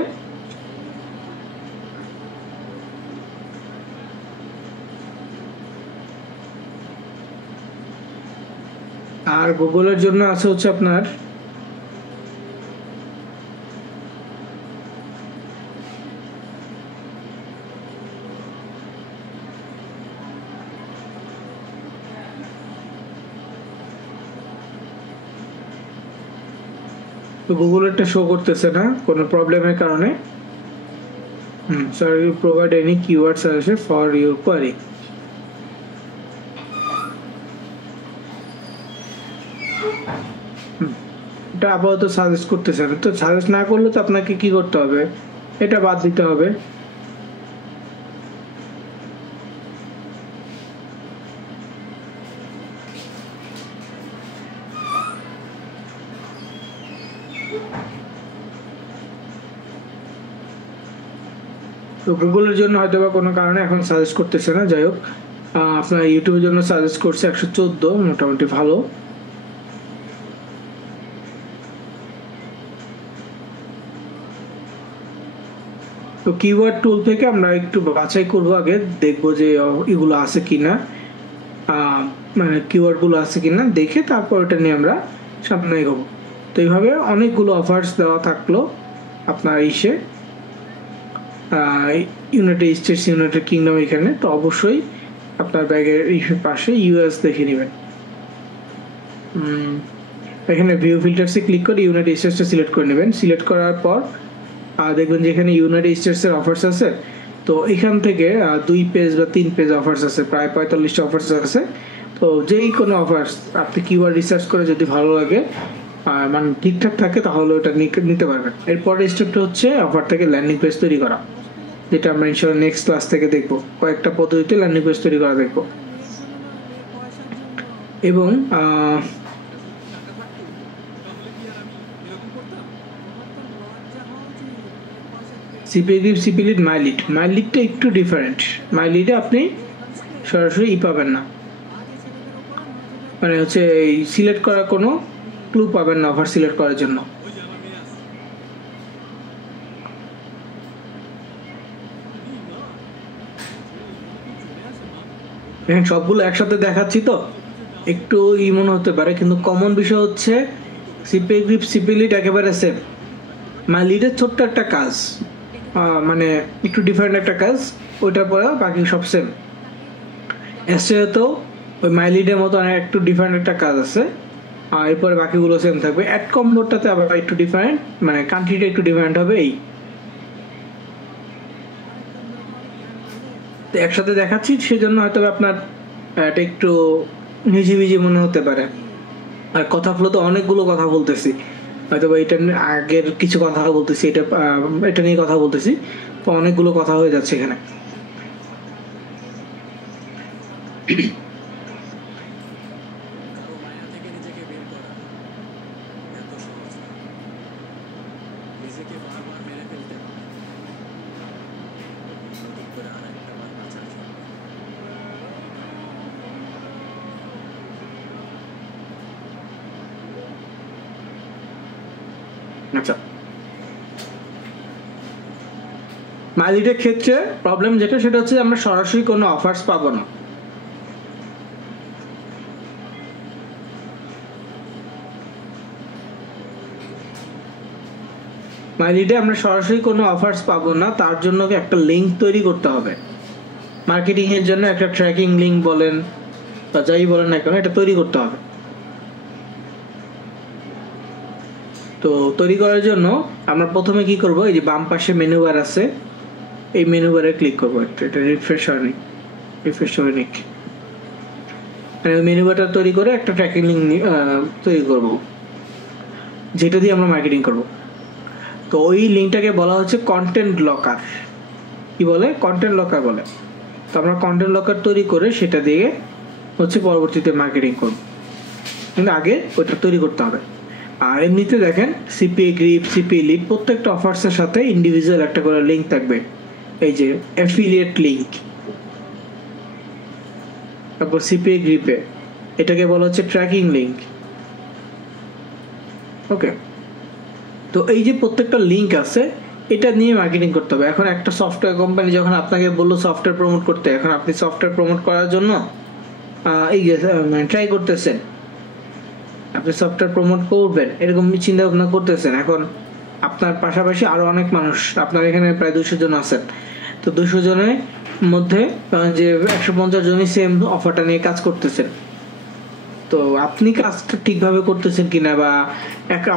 আর গুগলের জন্য আছে হচ্ছে আপনার গুগলেরটা শো করতেছে না কোনো প্রবলেমের কারণে। Sorry, you provide any keyword suggestion for your query. এটা আপাতত সাজেস্ট করতেছে না। তো সাজেস্ট না করলে তো আপনাকে কি করতে হবে, এটা বাদ দিতে হবে। তো গুগলের জন্য হয়তো বা কোনো কারণে এখন সাজেস্ট করতেছে না। যাই হোক, আপনার ইউটিউবের জন্য সাজেস্ট করছে 114, মোটামুটি ভালো। তো কিওয়ার্ড টুল থেকে আমরা একটু বাছাই করব, আগে দেখবো যে এগুলো আছে কিনা, মানে কিওয়ার্ডগুলো আছে কিনা দেখে তারপর এটা নিয়ে আমরা সামনে এগোবো। তো এইভাবে অনেকগুলো অফার্স দেওয়া থাকলো আপনার ইসে ইউনাইটেড স্টেটস, ইউনাইটেড কিংডম এখানে। তো অবশ্যই আপনার ব্যাগের পাশে ইউএস দেখে নেবেন। এখানে ভিউ ফিল্টার্সে ক্লিক করে ইউনাইটেড স্টেটসটা সিলেক্ট করে নেবেন। সিলেক্ট করার পর দেখবেন যে এখানে ইউনাইটেড স্টেটসের অফার্স আছে। তো এখান থেকে 2 পেজ বা 3 পেজ অফার্স আছে, প্রায় 45টা অফার্স আছে। তো তো যেই কোনো অফার্স আপনি কিওয়ার্ড রিসার্চ করে যদি ভালো লাগে আর মানে ঠিকঠাক থাকে তাহলে ওটা নিতে পারবেন। এরপরের স্টেপটা হচ্ছে অফার থেকে ল্যান্ডিং পেজ তৈরি করা, যেটা আমরা ইনশাআল্লাহ নেক্সট ক্লাস থেকে দেখবো। কয়েকটা পদ্ধতিতে ল্যান্ডিং পেজ তৈরি করা দেখবো। এবং সিপিগ্রিপ, সিপিলিড, মাইলিড। মাইলিডটা একটু ডিফারেন্ট। মাইলিডে আপনি সরাসরি পাবেন না, মানে হচ্ছে এই সিলেক্ট করার কোনো ক্লু পাবেন না অফার সিলেক্ট করার জন্য। এখন সবগুলো একসাথে দেখাচ্ছি তো একটু মনে হতে পারে, কিন্তু কমন বিষয় হচ্ছে সিপিগ্রিপ, সিপিলিড একেবারে সেম। মাইলিডের ছোট্ট একটা কাজ, মানে একটু ডিফারেন্ট একটা কাজ, ওইটার পরে বাকি সব সেম। এসটিআই তো ওই মাইলিডের মতো একটু ডিফারেন্ট একটা কাজ আছে, আর এরপরে বাকিগুলো সেম থাকবে। অ্যাড কম্বোটাতে আবার একটু ডিফারেন্ট, মানে কান্ট্রিটা একটু ডিফারেন্ট হবে। এই তো একসাথে দেখাচ্ছি সেজন্য হয়তো আপনার এটা একটু হিজিবিজি মনে হতে পারে। আর কথাগুলো তো অনেকগুলো কথা বলতেছি, হয়তো এটা আগের কিছু কথা বলতেছি, এটা নিয়ে কথা বলতেছি, তো অনেকগুলো কথা হয়ে যাচ্ছে এখানে। আচ্ছা, মাইলিডের ক্ষেত্রে প্রবলেম যেটা সেটা হচ্ছে আমরা সরাসরি কোনো অফার্স পাবো না। মাইলিডে আমরা সরাসরি কোনো অফার্স পাবো না, তার জন্য একটা লিঙ্ক তৈরি করতে হবে। মার্কেটিং এর জন্য একটা ট্র্যাকিং লিঙ্ক বলেন বা যাই বলেন না কেন, এটা তৈরি করতে হবে। তো তৈরি করার জন্য আমরা প্রথমে কি করব, এই যে বাম পাশে মেনু বার আছে, এই মেনু বারে ক্লিক করবো। এটা রিফ্রেশ হয়নি, রিফ্রেশ হয়ে নিক। মেনু বারটা তৈরি করে একটা ট্র্যাকিং লিঙ্ক তৈরি করব, যেটা দিয়ে আমরা মার্কেটিং করব। তো ওই লিঙ্কটাকে বলা হচ্ছে কন্টেন্ট লকার। কি বলে? কন্টেন্ট লকার বলে। তো আমরা কন্টেন্ট লকার তৈরি করে সেটা দিয়ে হচ্ছে পরবর্তীতে মার্কেটিং করব, কিন্তু আগে ওইটা তৈরি করতে হবে। আর এমনিতে দেখেন সিপিগ্রিপ, সিপিলিড প্রত্যেকটা অফার্সের সাথে ইন্ডিভিজুয়াল একটা করে লিঙ্ক থাকবে। এই যে অ্যাফিলিয়েট লিঙ্ক, তারপর সিপিগ্রিপে এটাকে বলা হচ্ছে ট্র্যাকিং লিঙ্ক। ওকে, তো এই যে প্রত্যেকটা লিঙ্ক আছে এটা নিয়ে মার্কেটিং করতে হবে। এখন একটা সফটওয়্যার কোম্পানি যখন আপনাকে বললো সফটওয়্যার প্রমোট করতে, এখন আপনি সফটওয়্যার প্রমোট করার জন্য এই ট্রাই করতেছেন, আপনি সফটওয়্যার প্রমোট করবেন এরকম চিন্তা ভাবনা করতেছেন। এখন আপনার পাশাপাশি আরো অনেক মানুষ, আপনার এখানে প্রায় 200 জন আছেন, তো 200 জনের মধ্যে যে 150 জনই সেম অফারটা নিয়ে কাজ করতেছেন। তো আপনি কাজটা ঠিকভাবে করতেছেন কিনা বা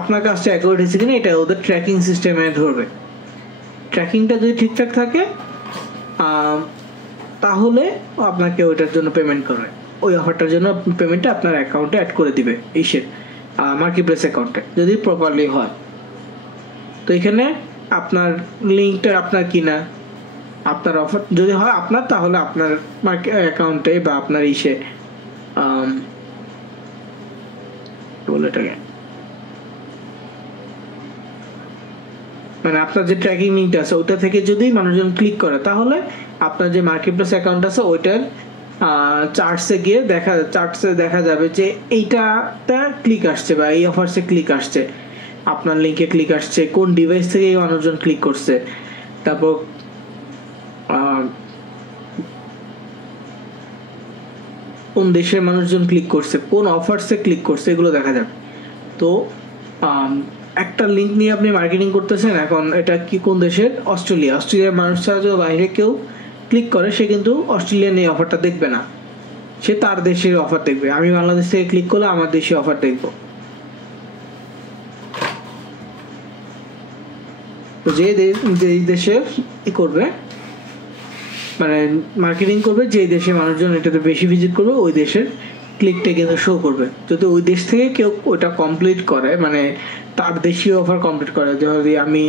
আপনার কাজটা অ্যাকুরেট হয়েছে কিনা এটা ওদের ট্র্যাকিং সিস্টেমে ধরবে। ট্র্যাকিংটা যদি ঠিকঠাক থাকে তাহলে আপনাকে ওইটার জন্য পেমেন্ট করবে, ওই অফারটার জন্য পেমেন্টটা আপনার অ্যাকাউন্টে অ্যাড করে দিবে এইসের মার্কেটপ্লেস অ্যাকাউন্টে, যদি প্রপারলি হয়। তো এখানে আপনার লিঙ্কটা আপনার কিনা, আপনার অফার যদি হয় আপনার, তাহলে আপনার অ্যাকাউন্টে বা আপনার ইসে বলে এটাকে, মানে আপনার যে ট্র্যাকিং লিঙ্কটা আছে ওইটা থেকে যদি মানুষজন ক্লিক করে, তাহলে আপনার যে মার্কেটপ্লেস অ্যাকাউন্ট আছে ওইটার চার্টসে গিয়ে দেখা যাবে যে এইটাতে ক্লিক আসছে বা এই অফারসে ক্লিক আসছে, আপনার লিঙ্কে ক্লিক আসছে, কোন ডিভাইস থেকে এই মানুষজন ক্লিক করছে, তারপর কোন দেশের মানুষজন ক্লিক করছে, কোন অফারসে ক্লিক করছে, এগুলো দেখা যাবে। তো একটা লিঙ্ক নিয়ে আপনি মার্কেটিং করতেছেন, এখন এটা কি কোন দেশের? অস্ট্রেলিয়ার মানুষ ছাড়া যদি বাইরে কেউ ক্লিক করে সে কিন্তু অস্ট্রেলিয়ান এই অফারটা দেখবে না, সে তার দেশের অফার দেখবে। আমি বাংলাদেশ থেকে ক্লিক করলে আমার দেশের অফার দেখবো। তো যে দেশের ই করবে মানে মার্কেটিং করবে, যে দেশে মানুষজন এটাতে বেশি ভিজিট করবে ওই দেশের ক্লিকটা কিন্তু শো করবে। যদি ওই দেশ থেকে কেউ ওটা কমপ্লিট করে, মানে তার দেশীয় অফার কমপ্লিট করে, যদি আমি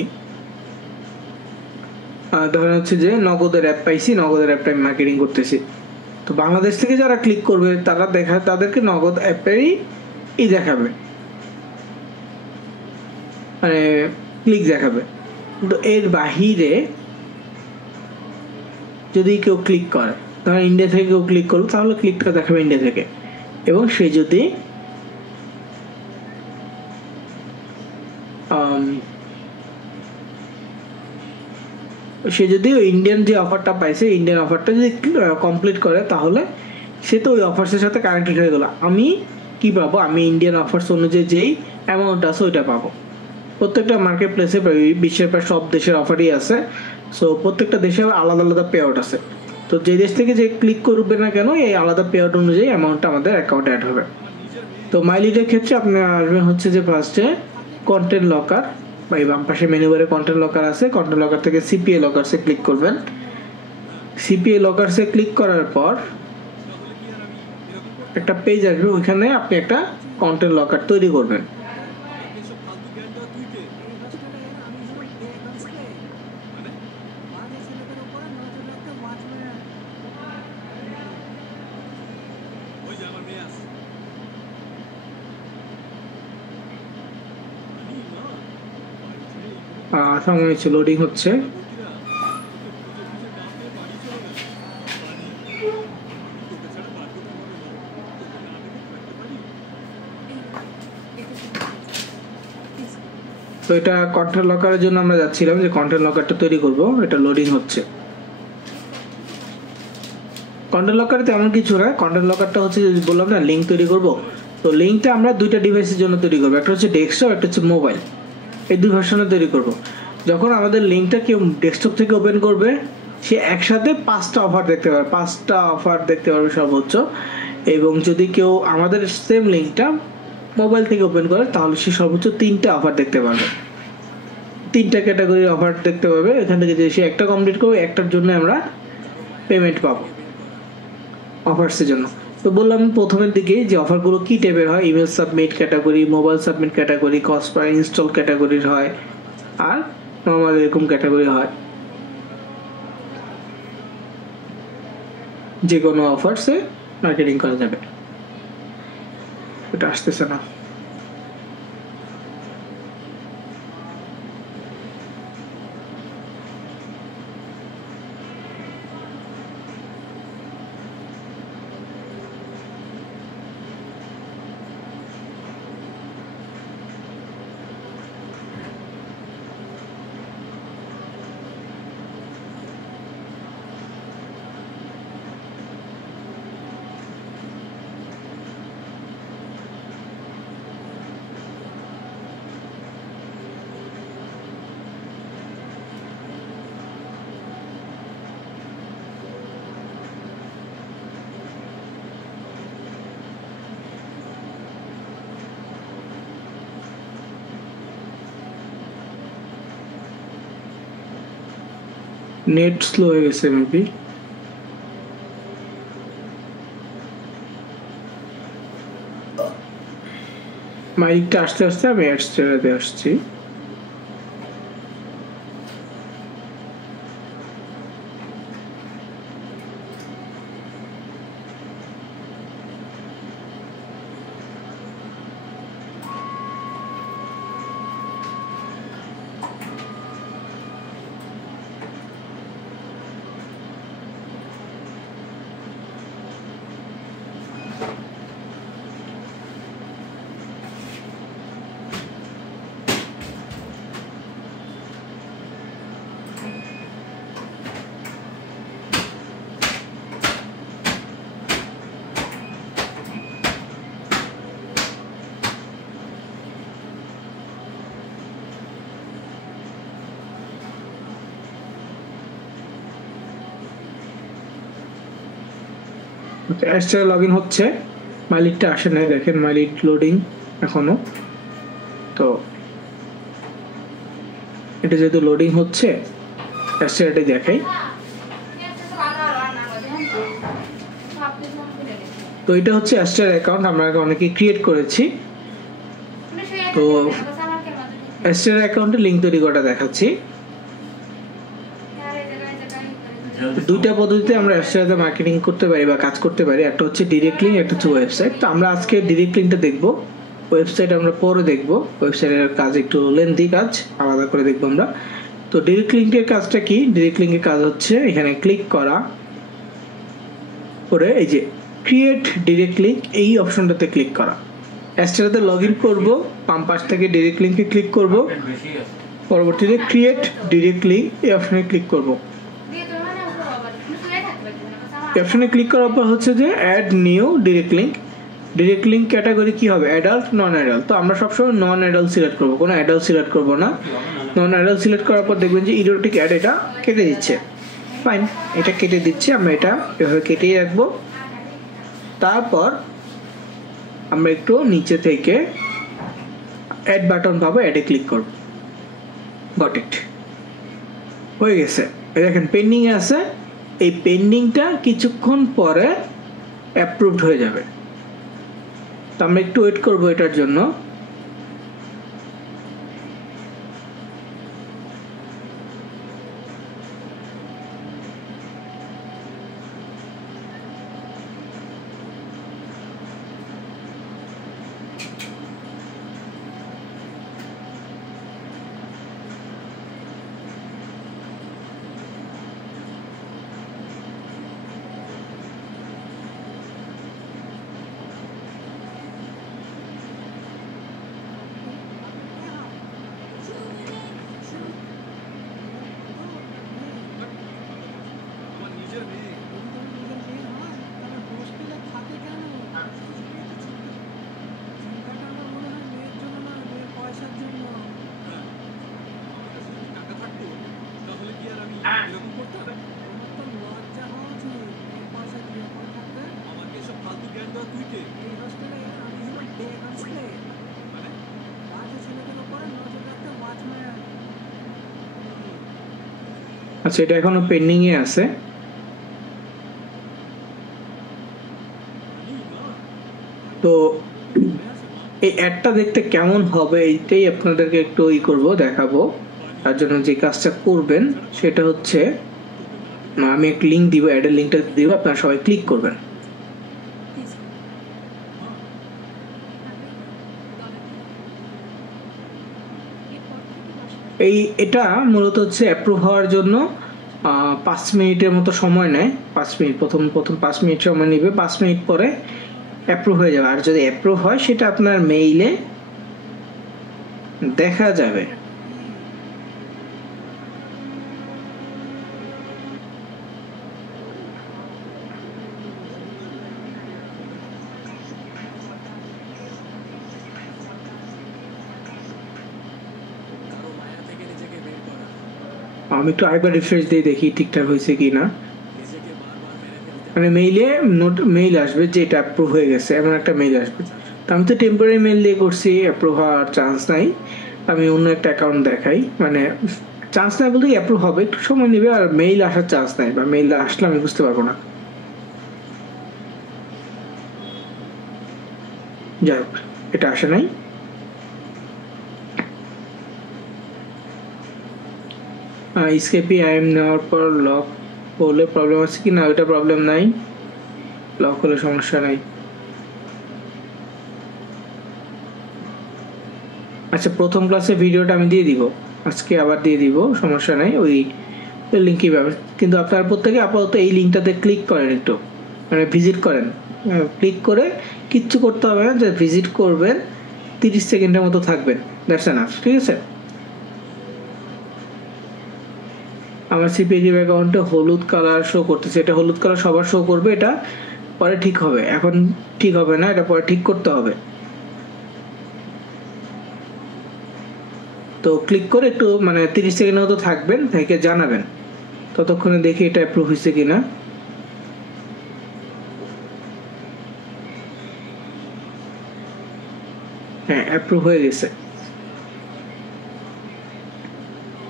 ধরেন হচ্ছে যে নগদের অ্যাপ পাইছি, নগদের অ্যাপটা আমি মার্কেটিং করতেছি, তো বাংলাদেশ থেকে যারা ক্লিক করবে তাদেরকে নগদ অ্যাপেরই দেখাবে, মানে ক্লিক দেখাবে। কিন্তু এর বাহিরে যদি কেউ ক্লিক করে, ধরেন ইন্ডিয়া থেকে কেউ ক্লিক করবে, তাহলে ক্লিকটা দেখাবে ইন্ডিয়া থেকে। এবং সে যদি ইন্ডিয়ান যে অফারটা পাইছে, ইন্ডিয়ান অফারটা যদি কমপ্লিট করে, তাহলে সে তো ওই অফার্সের সাথে কানেক্টেড হয়ে গেল। আমি কি পাবো? আমি ইন্ডিয়ান অফার্স অনুযায়ী যেই অ্যামাউন্ট আছে ওইটা পাবো। প্রত্যেকটা মার্কেট প্লেসে বিশ্বের প্রায় সব দেশের অফারই আছে, সো প্রত্যেকটা দেশে আলাদা আলাদা পে আউট আছে। তো যে দেশ থেকে যে ক্লিক করবে না কেন, এই আলাদা পে আউট অনুযায়ী অ্যামাউন্টটা আমাদের অ্যাকাউন্টে অ্যাড হবে। তো মাইলিটের ক্ষেত্রে আপনি আসবেন হচ্ছে যে ফার্স্টে কন্টেন্ট লকার, বা এই বাম পাশে মেনু বারে কন্টেন্ট লকার আছে, কন্টেন্ট লকার থেকে সিপিএ লকারসে ক্লিক করবেন। সিপিএ লকারসে ক্লিক করার পর একটা পেজ আসবে, ওইখানে আপনি একটা কন্টেন্ট লকার তৈরি করবেন। সময় হচ্ছে, লোডিং হচ্ছে। তো এটা কন্টেন্ট লকারের জন্য আমরা যাচ্ছিলাম যে কন্টেন্ট লকারটা তৈরি করব, এটা লোডিং হচ্ছে। কন্টেন্ট লকারে তেমন কিছু না, কন্টেন্ট লকারটা হচ্ছে যে বললাম না লিঙ্ক তৈরি করব, তো লিঙ্কটা আমরা দুইটা ডিভাইসের জন্য তৈরি করবো, একটা হচ্ছে ডেস্কটপ, একটা হচ্ছে মোবাইল, এই দুই ভার্সনে তৈরি করব। যখন আমাদের লিঙ্কটা কেউ ডেস্কটপ থেকে ওপেন করবে, সে একসাথে 5টা অফার দেখতে পারবে, 5টা অফার দেখতে পারবে সর্বোচ্চ। এবং যদি কেউ আমাদের সেম লিঙ্কটা মোবাইল থেকে ওপেন করে, তাহলে সে সর্বোচ্চ 3টা অফার দেখতে পারবে, 3টা ক্যাটাগরির অফার দেখতে পাবে। এখান থেকে যে সে একটা কমপ্লিট করবে, একটার জন্য আমরা পেমেন্ট পাবো অফার্সের জন্য। তো বললাম প্রথমের দিকে যে অফারগুলো কী টাইপের হয়, email submit category, mobile submit category, cost per install ক্যাটাগরির হয়, আর নর্মাল এরকম ক্যাটাগরি হয়। যে কোনো অফার্সে মার্কেটিং করা যাবে। এটা আসতেছে না। নেট স্লো হয়ে গেছে মেবি। মাইকটা আস্তে আস্তে আমি অ্যাডস্টেরাতে আসছি। অ্যাডস্টেরা লগ ইন হচ্ছে, মাইলিটটা আসে নাই, দেখেন মাইলিট লোডিং এখনো। তো এটা যেহেতু লোডিং হচ্ছে, অ্যাডস্টেরাটাই দেখাই। তো এটা হচ্ছে অ্যাস্টার অ্যাকাউন্ট, আমরা অনেকে ক্রিয়েট করেছি। তো অ্যাস্টার অ্যাকাউন্টে লিঙ্ক তৈরি করা দেখাচ্ছি। দুইটা পদ্ধতিতে আমরা অ্যাস্টারে মার্কেটিং করতে পারি বা কাজ করতে পারি, একটা হচ্ছে ডিরেক্ট লিঙ্ক, একটা হচ্ছে ওয়েবসাইট। তো আমরা আজকে ডিরেক্ট লিঙ্কটা দেখবো, ওয়েবসাইট আমরা পরে দেখবো। ওয়েবসাইটের কাজ একটু লেন্থি কাজ, আলাদা করে দেখবো আমরা। তো ডিরেক্ট লিঙ্কের কাজটা কি? ডিরেক্ট লিঙ্কের কাজ হচ্ছে এখানে ক্লিক করা করে এই যে ক্রিয়েট ডিরেক্ট লিঙ্ক, এই অপশনটাতে ক্লিক করা। অ্যাস্টারাতে লগ ইন করবো, বাম পাশ থেকে ডিরেক্ট লিঙ্কে ক্লিক করব, পরবর্তীতে ক্রিয়েট ডিরেক্ট লিঙ্ক এই অপশনে ক্লিক করব। এই অপশনে ক্লিক করার পর হচ্ছে যে add new direct link. Direct link category কি হবে? Adult, non adult. তো আমরা সবসময় নন অ্যাডাল্ট সিলেক্ট করবো, কোনো অ্যাডাল্ট সিলেক্ট করবো না। নন অ্যাডাল্ট সিলেক্ট করার পর দেখবেন যে ইরোটিক অ্যাড এটা কেটে দিচ্ছে। ফাইন, এটা কেটে দিচ্ছে, আমরা এটা এভাবে কেটেই রাখবো। তারপর আমরা একটু নিচে থেকে অ্যাড বাটন পাবো, অ্যাডে ক্লিক করব। গট ইট, হয়ে গেছে। দেখেন পেন্ডিং এ আছে, এই পেন্ডিংটা কিছুক্ষণ পরে অ্যাপ্রুভড হয়ে যাবে। তো আমরা একটু ওয়েট করবো এটার জন্য। আচ্ছা, এটা এখনো পেন্ডিং এ আছে। তো এই অ্যাডটা দেখতে কেমন হবে এইটাই আপনাদেরকে একটু করবো, দেখাবো। তার জন্য যে কাজটা করবেন সেটা হচ্ছে আমি একটা লিঙ্ক দিব, অ্যাডের লিঙ্কটা দিব, আপনারা সবাই ক্লিক করবেন। এটা মূলত হচ্ছে অ্যাপ্রুভ হওয়ার জন্য 5 মিনিটের মতো সময় নেয়। 5 মিনিট, প্রথম 5 মিনিট সময় নেবে, 5 মিনিট পরে অ্যাপ্রুভ হয়ে যাবে। আর যদি অ্যাপ্রুভ হয় সেটা আপনার মেইলে দেখা যাবে। আমি একটু আরেকবার রিফ্রেশ দিয়ে দেখি ঠিকঠাক হয়েছে কি না। মানে মেইল আসবে যে এটা অ্যাপ্রুভ হয়ে গেছে, এমন একটা মেইল আসবে। তো আমি তো টেম্পোরারি মেইল দিয়ে করছি, অ্যাপ্রুভ হওয়ার চান্স নাই। আমি অন্য একটা অ্যাকাউন্ট দেখাই, মানে চান্স নাই বলতে অ্যাপ্রুভ হবে, একটু সময় নেবে, আর মেইল আসার চান্স নাই, বা মেইল আসলে আমি বুঝতে পারবো না। যাই হোক, এটা আসে নাই। স্কেপি আইএম নেওয়ার পর লক হলে প্রবলেম আছে কি না? ওইটা প্রবলেম নাই, লক হলে সমস্যা নাই। আচ্ছা, প্রথম ক্লাসে ভিডিওটা আমি দিয়ে দিব, আজকে আবার দিয়ে দিব, সমস্যা নাই। ওই লিঙ্কই পাবেন, কিন্তু আপনার প্রত্যেকে আপাতত এই লিঙ্কটাতে ক্লিক করেন, একটু মানে ভিজিট করেন। ক্লিক করে কিচ্ছু করতে হবে না, যে ভিজিট করবেন, 30 সেকেন্ডের মতো থাকবেন, দ্যাটস এনাফ। ঠিক আছে? আমার সিপিএজি অ্যাকাউন্টে হলুদ কালার শো করতেছে, এটা হলুদ কালার সবার শো করবে, এটা পরে ঠিক হবে, এখন ঠিক হবে না, এটা পরে ঠিক করতে হবে। তো ক্লিক করে একটু মানে 30 সেকেন্ডের মতো থাকবেন, থেকে জানাবেন, ততক্ষণে দেখি এটা অ্যাপ্রুভ হয়েছে কিনা। হ্যাঁ, অ্যাপ্রুভ হয়ে গেছে।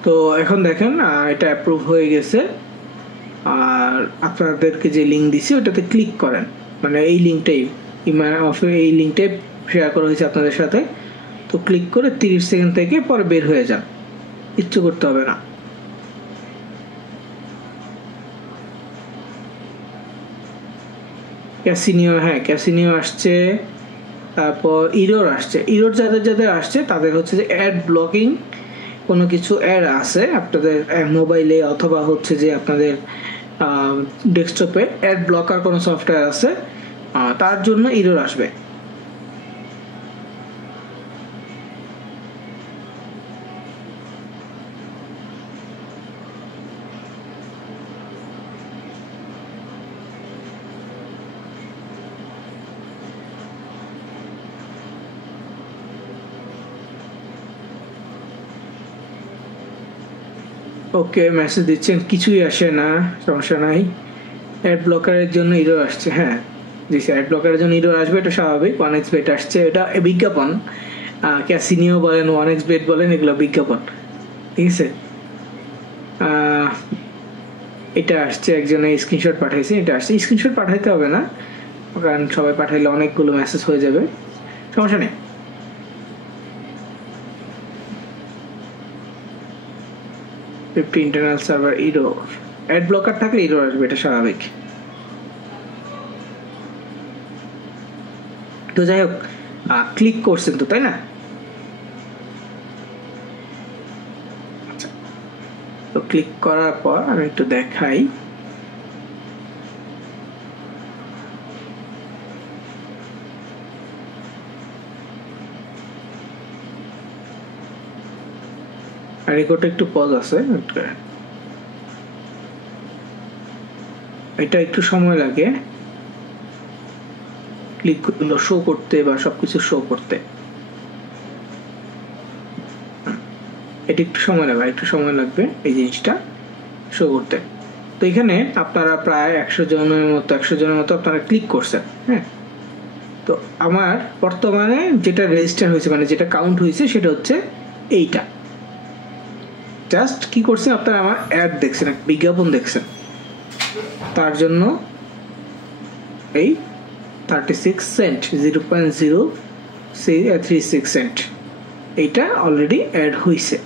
তো এখন দেখেন এটা অ্যাপ্রুভ হয়ে গেছে। আর আপনাদেরকে যে লিঙ্ক দিছি ওটাতে ক্লিক করেন, মানে এই লিঙ্কটাই এই লিঙ্কটাই শেয়ার করা হয়েছে আপনাদের সাথে। তো ক্লিক করে 30 সেকেন্ড থেকে পরে বের হয়ে যান, কিচ্ছু করতে হবে না। ক্যাসিনিও আসছে, তারপর ইরোর আসছে। ইরোর যাদের যাদের আসছে তাদের হচ্ছে যে অ্যাড ব্লকিং কোনো কিছু অ্যাড আছে আপনাদের মোবাইলে অথবা হচ্ছে যে আপনাদের ডেস্কটপে অ্যাড ব্লকার কোনো সফটওয়্যার আছে, তার জন্য ইরোর আসবে। ওকে, মেসেজ দিচ্ছেন, কিছুই আসে না, সমস্যা নাই। অ্যাড ব্লকারের জন্য ইরোর আসছে। হ্যাঁ জি স্যার, অ্যাড ব্লকারের জন্য ইরোর আসবে, এটা স্বাভাবিক। 1xbet আসছে, এটা বিজ্ঞাপন। ক্যাসিনিও বলেন 1xbet বলেন, এগুলো বিজ্ঞাপন, ঠিক আছে। এটা আসছে, একজনে স্ক্রিনশট পাঠাইছে, এটা আসছে। স্ক্রিনশট পাঠাইতে হবে না, কারণ সবাই পাঠাইলে অনেকগুলো মেসেজ হয়ে যাবে, সমস্যা নেই। Internal server error, add blocker থাকলে ইরো আসবে, এটা স্বাভাবিক। তো যাই হোক, ক্লিক করছেন তো, তাই না? তো ক্লিক করার পর আমি একটু দেখাই। আর রেকর্ডটা একটু পজ আছে, এটা একটু সময় লাগে ক্লিকগুলো শো করতে বা সবকিছু শো করতে, এটা একটু সময় লাগবে, একটু সময় লাগবে এই জিনিসটা শো করতে। তো এখানে আপনারা প্রায় 100 জনের মতো আপনারা ক্লিক করছেন। হ্যাঁ, তো আমার বর্তমানে যেটা রেজিস্টার হয়েছে, মানে যেটা কাউন্ট হয়েছে, সেটা হচ্ছে এইটা। জাস্ট কি করছেন আপনারা, আমার অ্যাড দেখছেন, বিজ্ঞাপন দেখছেন, তার জন্য এই 36 সেন্ট 0.036 সেন্ট এইটা অলরেডি অ্যাড হয়েছে।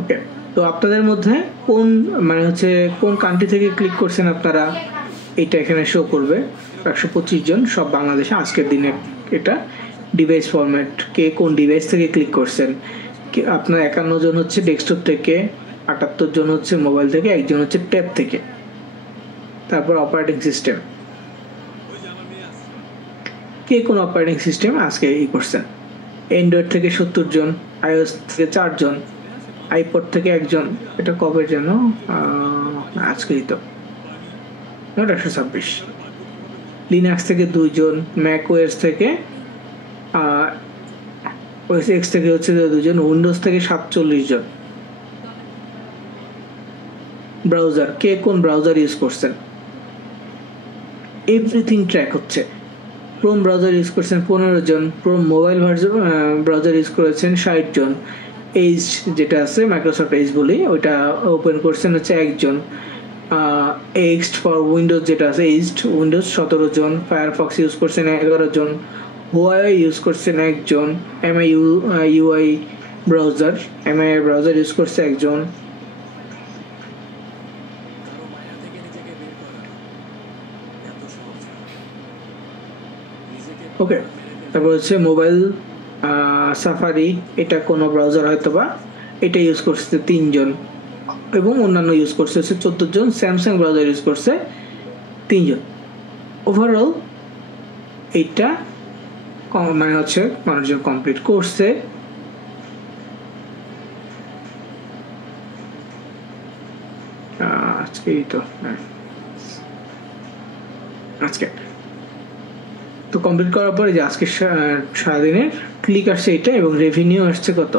ওকে, তো আপনাদের মধ্যে কোন মানে হচ্ছে কোন কান্ট্রি থেকে ক্লিক করছেন আপনারা, এটা এখানে শো করবে। 125 জন, সব বাংলাদেশে আজকের দিনে। এটা ডিভাইস ফরম্যাট, কে কোন ডিভাইস থেকে ক্লিক করছেন। আপনার 51 জন হচ্ছে ডেস্কটপ থেকে, 78 জন হচ্ছে মোবাইল থেকে, একজন হচ্ছে ট্যাব থেকে। তারপর অপারেটিং সিস্টেম, কে কোন অপারেটিং সিস্টেম আজকে করছেন। অ্যান্ড্রয়েড থেকে 70 জন, আইওএস থেকে 4 জন, আইপড থেকে 1 জন। এটা কবে যেন আজকেই তো 126। লিনাক্স থেকে 2 জন, ম্যাক ওএস থেকে ওএস এক্স থেকে হচ্ছে 2 জন, উইন্ডোজ থেকে 47 জন। ব্রাউজার, কে কোন ব্রাউজার ইউজ করছেন, এভরিথিং ট্র্যাক হচ্ছে। ক্রোম ব্রাউজার ইউজ করছেন 15 জন, ক্রোম মোবাইল ব্রাউজার ইউজ করেছেন 60 জন। এইজ যেটা আছে মাইক্রোসফট এইজ বলি, ওইটা ওপেন করছেন হচ্ছে 1 জন। এক্সট ফর উইন্ডোজ যেটা আছে এইজড উইন্ডোজ 17 জন। ফায়ারফক্স ইউজ করছেন 11 জন। হুয়াওয়ে ইউজ করছেন 1 জন। ইউআই ব্রাউজার ইউজ করছে 1 জন। ওকে, তারপর হচ্ছে মোবাইল সাফারি, এটা কোনো ব্রাউজার হয়তো বা এটা ইউজ করছে 3 জন, এবং অন্যান্য ইউজ করছে হচ্ছে 14 জন। স্যামসাং ব্রাউজার ইউজ করছে 3 জন। ওভারঅল এইটা মানে হচ্ছে মানুষজন কমপ্লিট করছে। আজকেই তো আজকে তো কমপ্লিট করার পরে যে আজকে সারাদিনের ক্লিক আসছে এটা, এবং রেভিনিউ আসছে কত,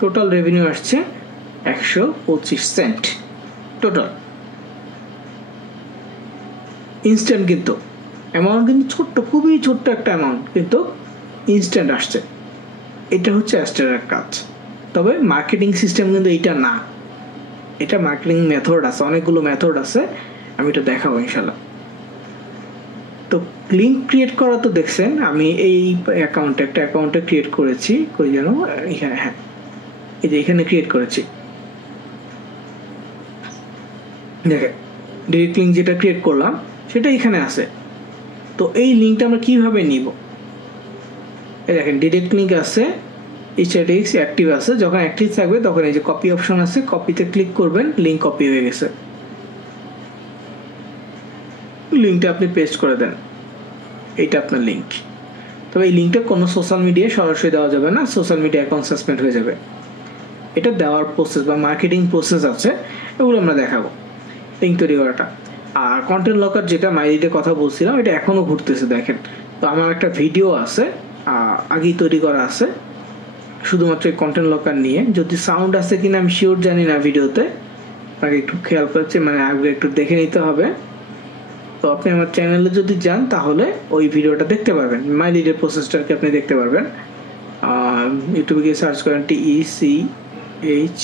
টোটাল রেভিনিউ আসছে 125 টোটাল। ইনস্ট্যান্ট, কিন্তু অ্যামাউন্ট কিন্তু ছোট্ট, খুবই ছোট্ট একটা অ্যামাউন্ট, কিন্তু ইনস্ট্যান্ট আসছে। এটা হচ্ছে অ্যাস্টেরার কাজ। তবে মার্কেটিং সিস্টেম কিন্তু এইটা না, এটা মার্কেটিং মেথড আছে, অনেকগুলো মেথড আছে, আমি এটা দেখাবো ইনশাল্লাহ। তো লিঙ্ক ক্রিয়েট করা তো দেখছেন, আমি এই একটা অ্যাকাউন্টে ক্রিয়েট করেছি, কই যেন এখানে, হ্যাঁ এই যে এখানে ক্রিয়েট করেছি। দেখেন ডিরেক্ট লিঙ্ক যেটা ক্রিয়েট করলাম সেটা এখানে আছে। তো এই লিঙ্কটা আমরা কিভাবে নিব? এই দেখেন ডিরেক্ট লিঙ্ক আছে, স্ট্যাটিক্স অ্যাক্টিভ আছে। যখন অ্যাক্টিভ থাকবে তখন এই যে কপি অপশন আছে, কপিতে ক্লিক করবেন, লিঙ্ক কপি হয়ে গেছে। লিঙ্কটা আপনি পেস্ট করে দেন, এইটা আপনার লিঙ্ক। তবে এই লিঙ্কটা কোনো সোশ্যাল মিডিয়ায় সরাসরি দেওয়া যাবে না, সোশ্যাল মিডিয়া অ্যাকাউন্ট সাসপেন্ড হয়ে যাবে। এটা দেওয়ার প্রসেস বা মার্কেটিং প্রসেস আছে, এগুলো আমরা দেখাবো লিঙ্ক তৈরি করাটা। আর কন্টেন্ট লকার যেটা মাইলিডের কথা বলছিলাম, এটা এখনও ঘুরতেছে দেখেন। তো আমার একটা ভিডিও আছে আগেই তৈরি করা আছে শুধুমাত্র এই কন্টেন্ট লকার নিয়ে। যদি সাউন্ড আছে কিনা আমি শিওর জানি না ভিডিওতে, আপনাকে একটু খেয়াল করছে, মানে আগে একটু দেখে নিতে হবে। তো আপনি আমার চ্যানেলে যদি যান তাহলে ওই ভিডিওটা দেখতে পারবেন, মাইলিডের প্রসেসটাকে আপনি দেখতে পারবেন। ইউটিউবে গিয়ে সার্চ করেন TECH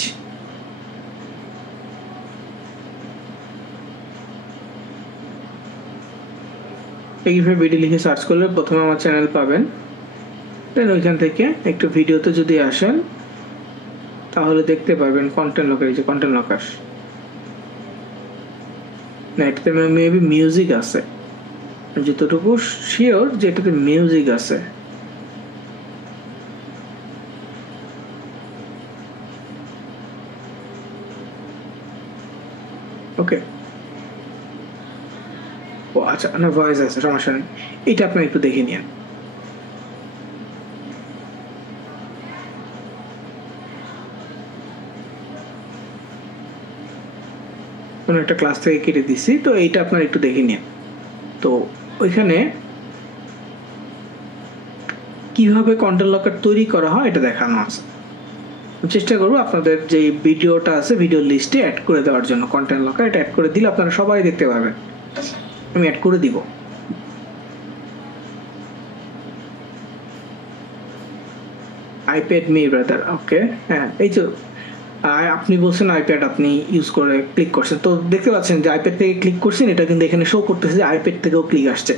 এইভাবে ভিডিও লিখে সার্চ করলে প্রথমে আমার চ্যানেল পাবেন। দেন ওইখান থেকে একটু ভিডিওতে যদি আসেন তাহলে দেখতে পারবেন কন্টেন্ট লকার। এই যে কন্টেন্ট লকার, না এটাতে মেবি মিউজিক আছে, যতটুকু শিওর যে এটাতে মিউজিক আছে। ওকে, ও আচ্ছা, না ভয়েস আছে, সমস্যা নেই। এটা আপনি একটু দেখে নিন। কোনো একটা ক্লাস থেকে কেটে দিছি, তো এইটা আপনার একটু দেখে নিন। তো ওইখানে কিভাবে কন্টেন্ট লকার তৈরি করা হয় এটা দেখানো আছে। চেষ্টা করবো আপনাদের যে ভিডিওটা আছে ভিডিও লিস্টে অ্যাড করে দেওয়ার জন্য কন্টেন্ট লকার। এটা অ্যাড করে দিলে আপনারা সবাই দেখতে পারবেন, আমি অ্যাড করে দিব। আইপ্যাড মি ব্রাদার, ওকে, হ্যাঁ এই তো আপনি বলছেন আইপ্যাড আপনি ইউজ করে ক্লিক করছেন, তো দেখতে পাচ্ছেন যে আইপ্যাড থেকে ক্লিক করছেন, এটা কিন্তু এখানে শো করতেছে যে আইপ্যাড থেকেও ক্লিক আসছে।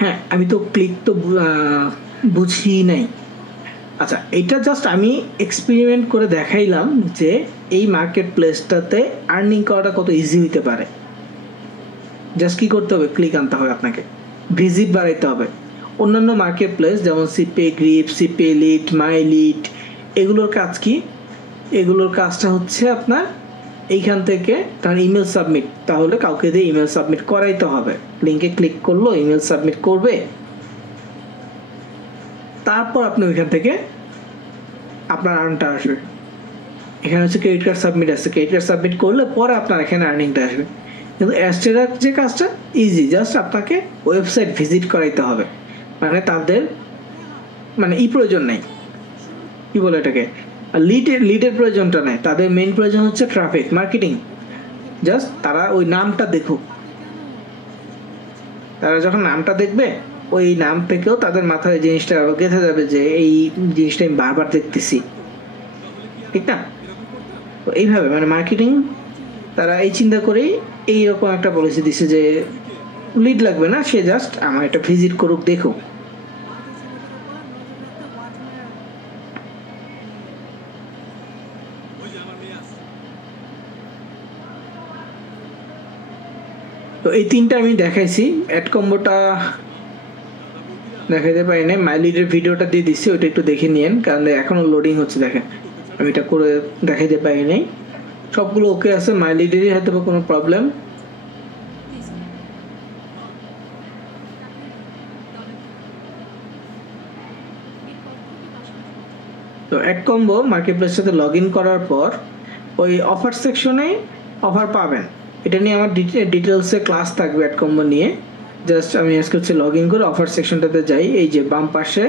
হ্যাঁ আমি তো ক্লিক তো বুঝি নাই। আচ্ছা, এটা জাস্ট আমি এক্সপেরিমেন্ট করে দেখাইলাম যে এই মার্কেট প্লেসটাতে আর্নিং করাটা কত ইজি হইতে পারে। জাস্ট কি করতে হবে, ক্লিক আনতে হবে, আপনাকে ভিজিট বাড়াইতে হবে। অন্যান্য মার্কেট প্লেস যেমন সিপে গ্রিপ, সিপে লিড, মাই লিড, এগুলোর কাজ কি? এগুলোর কাজটা হচ্ছে আপনার এইখান থেকে তার ইমেল সাবমিট, তাহলে কাউকে দিয়ে ইমেল সাবমিট করাইতে হবে। লিঙ্কে ক্লিক করলো, ইমেল সাবমিট করবে, তারপর আপনি ওইখান থেকে আপনার আর্নটা আসবে। এখানে হচ্ছে ক্রেডিট কার্ড সাবমিট আছে, ক্রেডিট কার্ড সাবমিট করলে পরে আপনার এখানে আর্নিংটা আসবে। কিন্তু অ্যাস্টেরার যে কাজটা ইজি, জাস্ট আপনাকে ওয়েবসাইট ভিজিট করাইতে হবে, মানে তাদের মানে প্রয়োজন নেই, কি বলে এটাকে, লিডের প্রয়োজনটা নেই, তাদের মেইন প্রয়োজন হচ্ছে ট্রাফিক মার্কেটিং। জাস্ট তারা ওই নামটা দেখুক, তারা যখন নামটা দেখবে ওই নাম থেকেও তাদের মাথায় জিনিসটা গেঁথে যাবে যে এই জিনিসটা আমি বারবার দেখতেছি, ঠিক না? তো এইভাবে মানে মার্কেটিং তারা এই চিন্তা করেই এইরকম একটা পলিসি দিছে যে লিড লাগবে না, সে জাস্ট আমার একটা ভিজিট করুক, দেখুক। তো এই তিনটা আমি দেখাইছি, অ্যাড কম্বোটা দেখাইতে পারি না, মাইলিডের ভিডিওটা দিয়ে দিচ্ছি, ওইটা একটু দেখে নিন, কারণ এখনো লোডিং হচ্ছে। দেখেন আমি এটা করে দেখাইতে পারি নাই, সবগুলো ওকে আছে, মাইলিডেরই হয়তো কোনো প্রবলেম। তো অ্যাড কম্বো মার্কেট প্লেসের সাথে লগ ইন করার পর ওই অফার সেকশনে অফার পাবেন। এটা নিয়ে আমার ডিটেলসে ক্লাস থাকবে অ্যাড কম্বো নিয়ে। জাস্ট আমি আজকে হচ্ছে লগ ইন করে অফার সেকশনটাতে যাই, এই যে বাম পাশে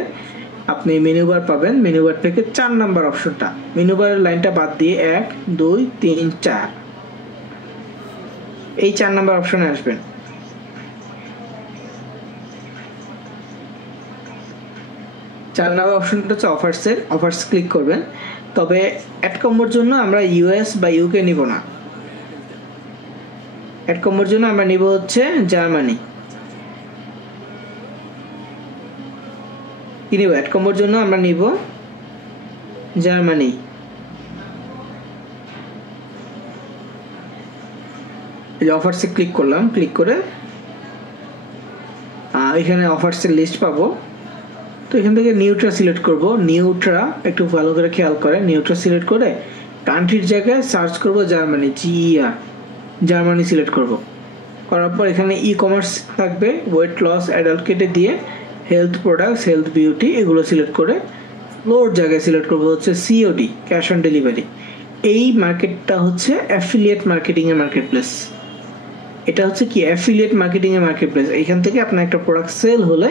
আপনি মেনু বার পাবেন, মেনু বার থেকে 4 নাম্বার অপশনটা, মেনু বারের লাইনটা বাদ দিয়ে 1 2 3 4 এই 4 নাম্বার অপশনে আসবেন। চার নাম্বার অপশনটা হচ্ছে অফার্সের, অফার্স ক্লিক করবেন। তবে অ্যাড কম্বোর জন্য আমরা ইউএস বা ইউকে নিব না, অ্যাড কম্বোর জন্য আমরা নিব হচ্ছে জার্মানি। কি নিব? অ্যাড কম্বোর জন্য আমরা নিব জার্মানি। এই অফার্সে ক্লিক করলাম, ক্লিক করে এখানে অফার্সের লিস্ট পাবো। তো এখান থেকে নিউট্রা সিলেক্ট করব, নিউট্রা একটু ভালো করে খেয়াল করে, নিউট্রা সিলেক্ট করে কান্ট্রির জায়গায় সার্চ করব জার্মানি, জিইআর, জার্মানি সিলেক্ট করব। করার পর এখানে ই কমার্স থাকবে, ওয়েট লস অ্যাডাল্ট কেটে দিয়ে হেলথ প্রোডাক্টস, হেলথ বিউটি এগুলো সিলেক্ট করে ফ্লোর জায়গায় সিলেক্ট করব হচ্ছে সিওডি, ক্যাশ অন ডেলিভারি। এই মার্কেটটা হচ্ছে অ্যাফিলিয়েট মার্কেটিংয়ের মার্কেট প্লেস। এটা হচ্ছে কি অ্যাফিলিয়েট মার্কেটিংয়ের মার্কেট প্লেস। এখান থেকে আপনার একটা প্রোডাক্ট সেল হলে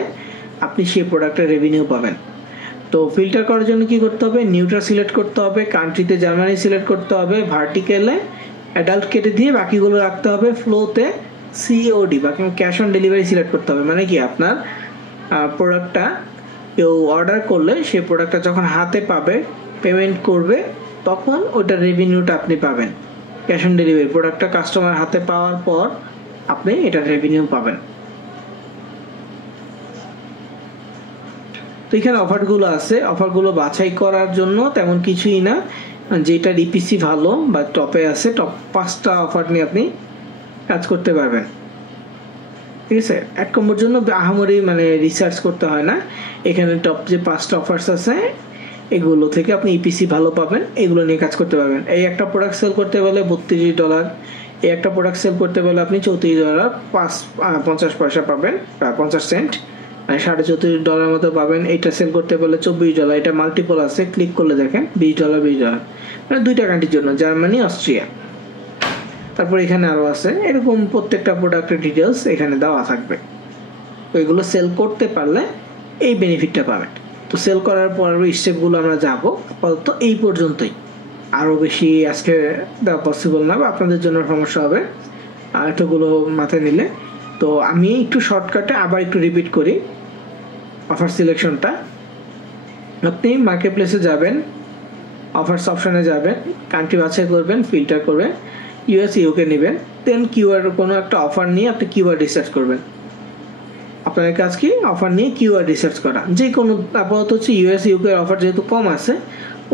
আপনি সেই প্রোডাক্টের রেভিনিউ পাবেন। তো ফিল্টার করার জন্য কি করতে হবে? নিউট্রা সিলেক্ট করতে হবে, কান্ট্রিতে জার্মানি সিলেক্ট করতে হবে, ভার্টিক্যালে অ্যাডাল্ট কেটে দিয়ে বাকিগুলো রাখতে হবে, ফ্লোতে সিওডি বা ক্যাশ অন ডেলিভারি সিলেক্ট করতে হবে। মানে কি আপনার প্রোডাক্টটা কেউ অর্ডার করলে সেই প্রোডাক্টটা যখন হাতে পাবে, পেমেন্ট করবে, তখন ওটার রেভিনিউটা আপনি পাবেন। ক্যাশ অন ডেলিভারি প্রোডাক্টটা কাস্টমার হাতে পাওয়ার পর আপনি এটার রেভিনিউ পাবেন। তো এখানে অফারগুলো আছে, অফারগুলো বাছাই করার জন্য তেমন কিছুই না, যেটা ডিপিসি ভালো বা টপে আছে, টপ 5টা অফার নিয়ে আপনি কাজ করতে পারবেন। ঠিক আছে, অ্যাড কম্বোর জন্য আহামরি মানে রিসার্চ করতে হয় না। এখানে টপ যে 5টা অফার্স আছে এগুলো থেকে আপনি ইপিসি ভালো পাবেন, এগুলো নিয়ে কাজ করতে পারবেন। এই একটা প্রোডাক্ট সেল করতে গেলে $32, এই একটা প্রোডাক্ট সেল করতে গেলে আপনি $34 50 পয়সা পাবেন, 50 সেন্ট, মানে $34.50 মতো পাবেন। এটা সেল করতে পারলে $24, এটা মাল্টিপল আছে, ক্লিক করলে দেখেন $20, মানে 2টা কান্ট্রির জন্য, জার্মানি, অস্ট্রিয়া। তারপর এখানে আরও আছে, এরকম প্রত্যেকটা প্রোডাক্টের ডিটেলস এখানে দেওয়া থাকবে। তো এগুলো সেল করতে পারলে এই বেনিফিটটা পাবেন। তো সেল করার পর স্টেপগুলো আমরা যাব, আপাতত এই পর্যন্তই। আরও বেশি আজকে দেওয়া পসিবল না, বা আপনাদের জন্য সমস্যা হবে আর এতগুলো মাথায় নিলে। তো আমি একটু শর্টকাটে আবার একটু রিপিট করি অফার সিলেকশনটা। আপনি মার্কেট প্লেসে যাবেন, অফার্স অপশানে যাবেন, কান্ট্রি বাছাই করবেন, ফিল্টার করবেন, ইউএস ইউকে নেবেন, দেন কিওয়ার্ড কোনো একটা অফার নিয়ে আপনি কিওয়ার্ড রিসার্চ করবেন। আপনাদের কাজ কি? অফার নিয়ে কিওয়ার্ড রিসার্চ করা। যে কোনো, আপাতত হচ্ছে ইউএস ইউকের অফার যেহেতু কম আছে,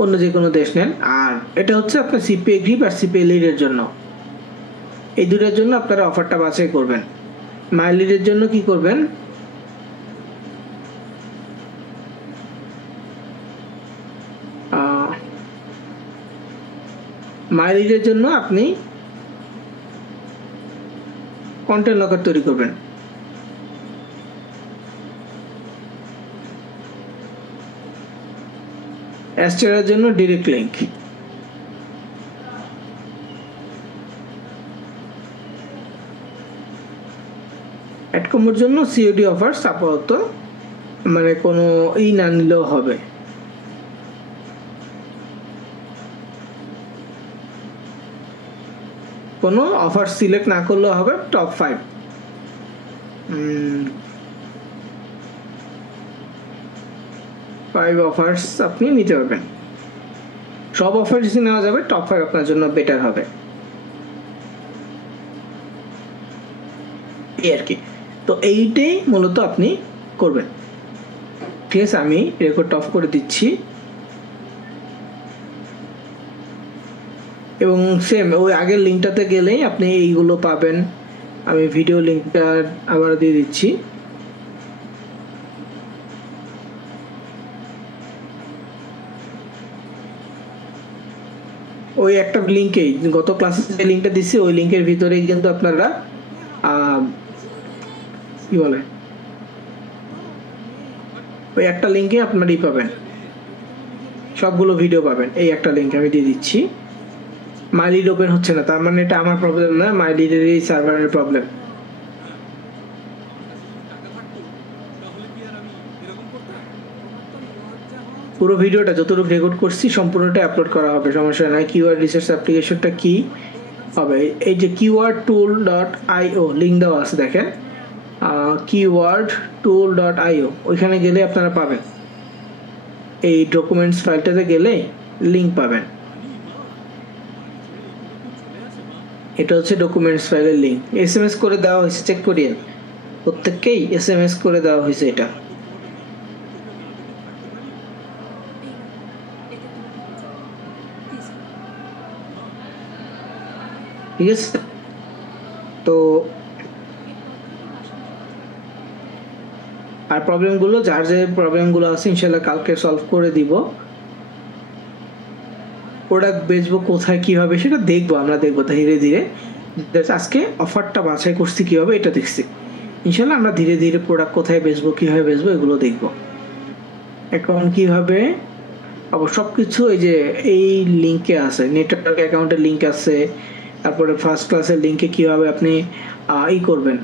অন্য যে কোনো দেশ নেন। আর এটা হচ্ছে আপনার সিপিএ গ্রিপ আর সিপিএ লিডের জন্য, এই দুটোর জন্য আপনারা অফারটা বাছাই করবেন। মাই লিডের জন্য কি করবেন? মাই লিডের জন্য আপনি কন্টেন্ট লকার তৈরি করবেন। অ্যাস্টেরার জন্য ডিরেক্ট লিঙ্ক। অ্যাড কম্বোর জন্য সিওডি অফার্স আপাতত মানে কোনো না নিলেও হবে। কোনো অফার সিলেক্ট না করলেও হবে। টপ 5 অফার্স আপনি নিতে পারবেন। সব অফার্স নেওয়া যাবে, টপ 5 আপনার জন্য বেটার হবে এই আর কি। তো এইটাই মূলত আপনি করবেন। ঠিক আছে, আমি রেকর্ড অফ করে দিচ্ছি। এবং সেম ওই আগের লিঙ্কটাতে গেলেই আপনি এইগুলো পাবেন। আমি ভিডিও লিঙ্কটা আবার দিয়ে দিচ্ছি। ওই একটা লিঙ্কেই, গত ক্লাসে যে লিঙ্কটা দিচ্ছি ওই লিঙ্কের ভিতরেই কিন্তু আপনারা কি বলে, ওই একটা লিঙ্কে আপনারই পাবেন, সবগুলো ভিডিও পাবেন। এই একটা লিঙ্ক আমি দিয়ে দিচ্ছি। মাই লিড ওপেন হচ্ছে না, তার মানে এটা আমার প্রবলেম না, মাই লিডেরই সার্ভারের প্রবলেম। পুরো ভিডিওটা যতটুকু রেকর্ড করছি সম্পূর্ণটা আপলোড করা হবে, সমস্যা নাই। কিওয়ার্ড রিসার্চ অ্যাপ্লিকেশনটা কি হবে, এই যে keywordtool.io লিঙ্ক দেওয়া আছে দেখেন, keywordtool.io, ওইখানে গেলে আপনারা পাবেন, এই ডকুমেন্টস ফাইলটাতে গেলে লিঙ্ক পাবেন। এটা হচ্ছে ডকুমেন্টস ফাইলের লিঙ্ক, SMS করে দেওয়া হয়েছে, চেক করিয়েন, প্রত্যেককেই SMS করে দেওয়া হয়েছে এটা। ঠিক আছে, তো আর প্রবলেমগুলো যার যে প্রবলেমগুলো আছে ইনশাল্লাহ কালকে সলভ করে দিব। প্রোডাক্ট বেচবো কোথায় কিভাবে সেটা দেখবো, আমরা দেখবো ধীরে ধীরে। আজকে অফারটা বাছাই করছি কিভাবে এটা দেখছি, ইনশাল্লাহ আমরা ধীরে ধীরে প্রোডাক্ট কোথায় বেচবো কিভাবে বেচবো এগুলো দেখবো। এখন কিভাবে সব কিছু এই যে এই লিঙ্কে আছে, নেটওয়ার্ক অ্যাকাউন্টের লিঙ্ক আছে, তারপরে ফার্স্ট ক্লাসের লিঙ্কে কিভাবে আপনি ই করবেন,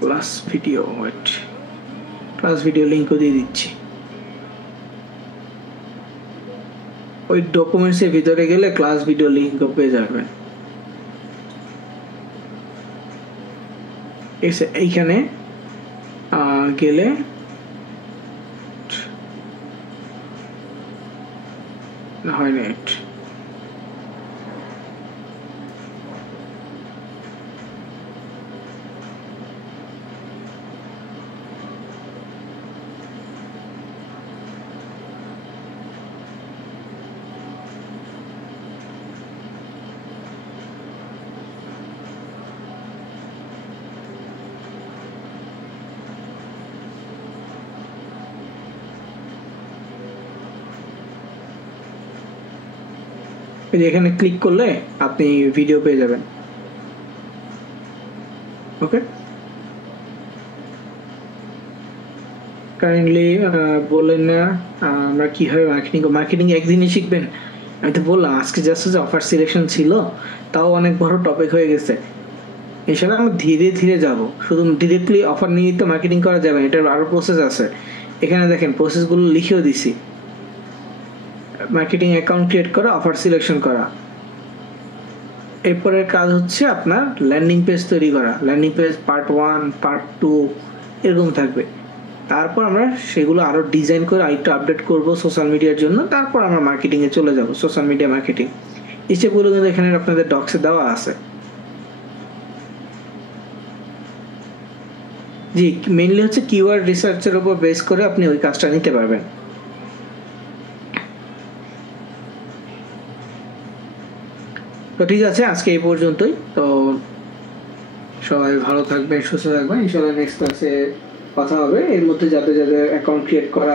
ক্লাস ভিডিও লিঙ্কও দিয়ে দিচ্ছি। ওই ডকুমেন্টসের ভিতরে গেলে ক্লাস ভিডিও লিঙ্কও পেয়ে যাবেন। এইখানে গেলে হয় নেট, এখানে ক্লিক করলে আপনি ভিডিও পেয়ে যাবেন। ওকে, কাইন্ডলি বললেন না আমরা কিভাবে মার্কেটিং একদিনই শিখবেন। আমি তো বললাম আজকে জাস্ট যে অফার সিলেকশন ছিল, তাও অনেক বড় টপিক হয়ে গেছে। এছাড়া আমরা ধীরে ধীরে যাব, শুধু ডিরেক্টলি অফার নিয়ে তো মার্কেটিং করা যাবে না, এটার আরো প্রসেস আছে। এখানে দেখেন প্রসেসগুলো লিখেও দিছি, মার্কেটিং অ্যাকাউন্ট ক্রিয়েট করা, অফার সিলেকশন করা, এরপরের কাজ হচ্ছে আপনার ল্যান্ডিং পেজ তৈরি করা। ল্যান্ডিং পেজ পার্ট 1 পার্ট 2 এরকম থাকবে। তারপর আমরা সেগুলো আরো ডিজাইন করে আরেকটু আপডেট করব সোশ্যাল মিডিয়ার জন্য। তারপর আমরা মার্কেটিংয়ে চলে যাব, সোশ্যাল মিডিয়া মার্কেটিং। এই স্টেপগুলো কিন্তু এখানে আপনাদের ডক্সে দেওয়া আছে। জি, মেইনলি হচ্ছে কিওয়ার্ড রিসার্চের উপর বেস করে আপনি ওই কাজটা নিতে পারবেন। তো ঠিক আছে, আজকে এই পর্যন্তই। তো সবাই ভালো থাকবেন, সুস্থ থাকবেন, ইনশাআল্লাহ নেক্সট ক্লাসে কথা হবে। এর মধ্যে যাদের যাদের অ্যাকাউন্ট ক্রিয়েট করা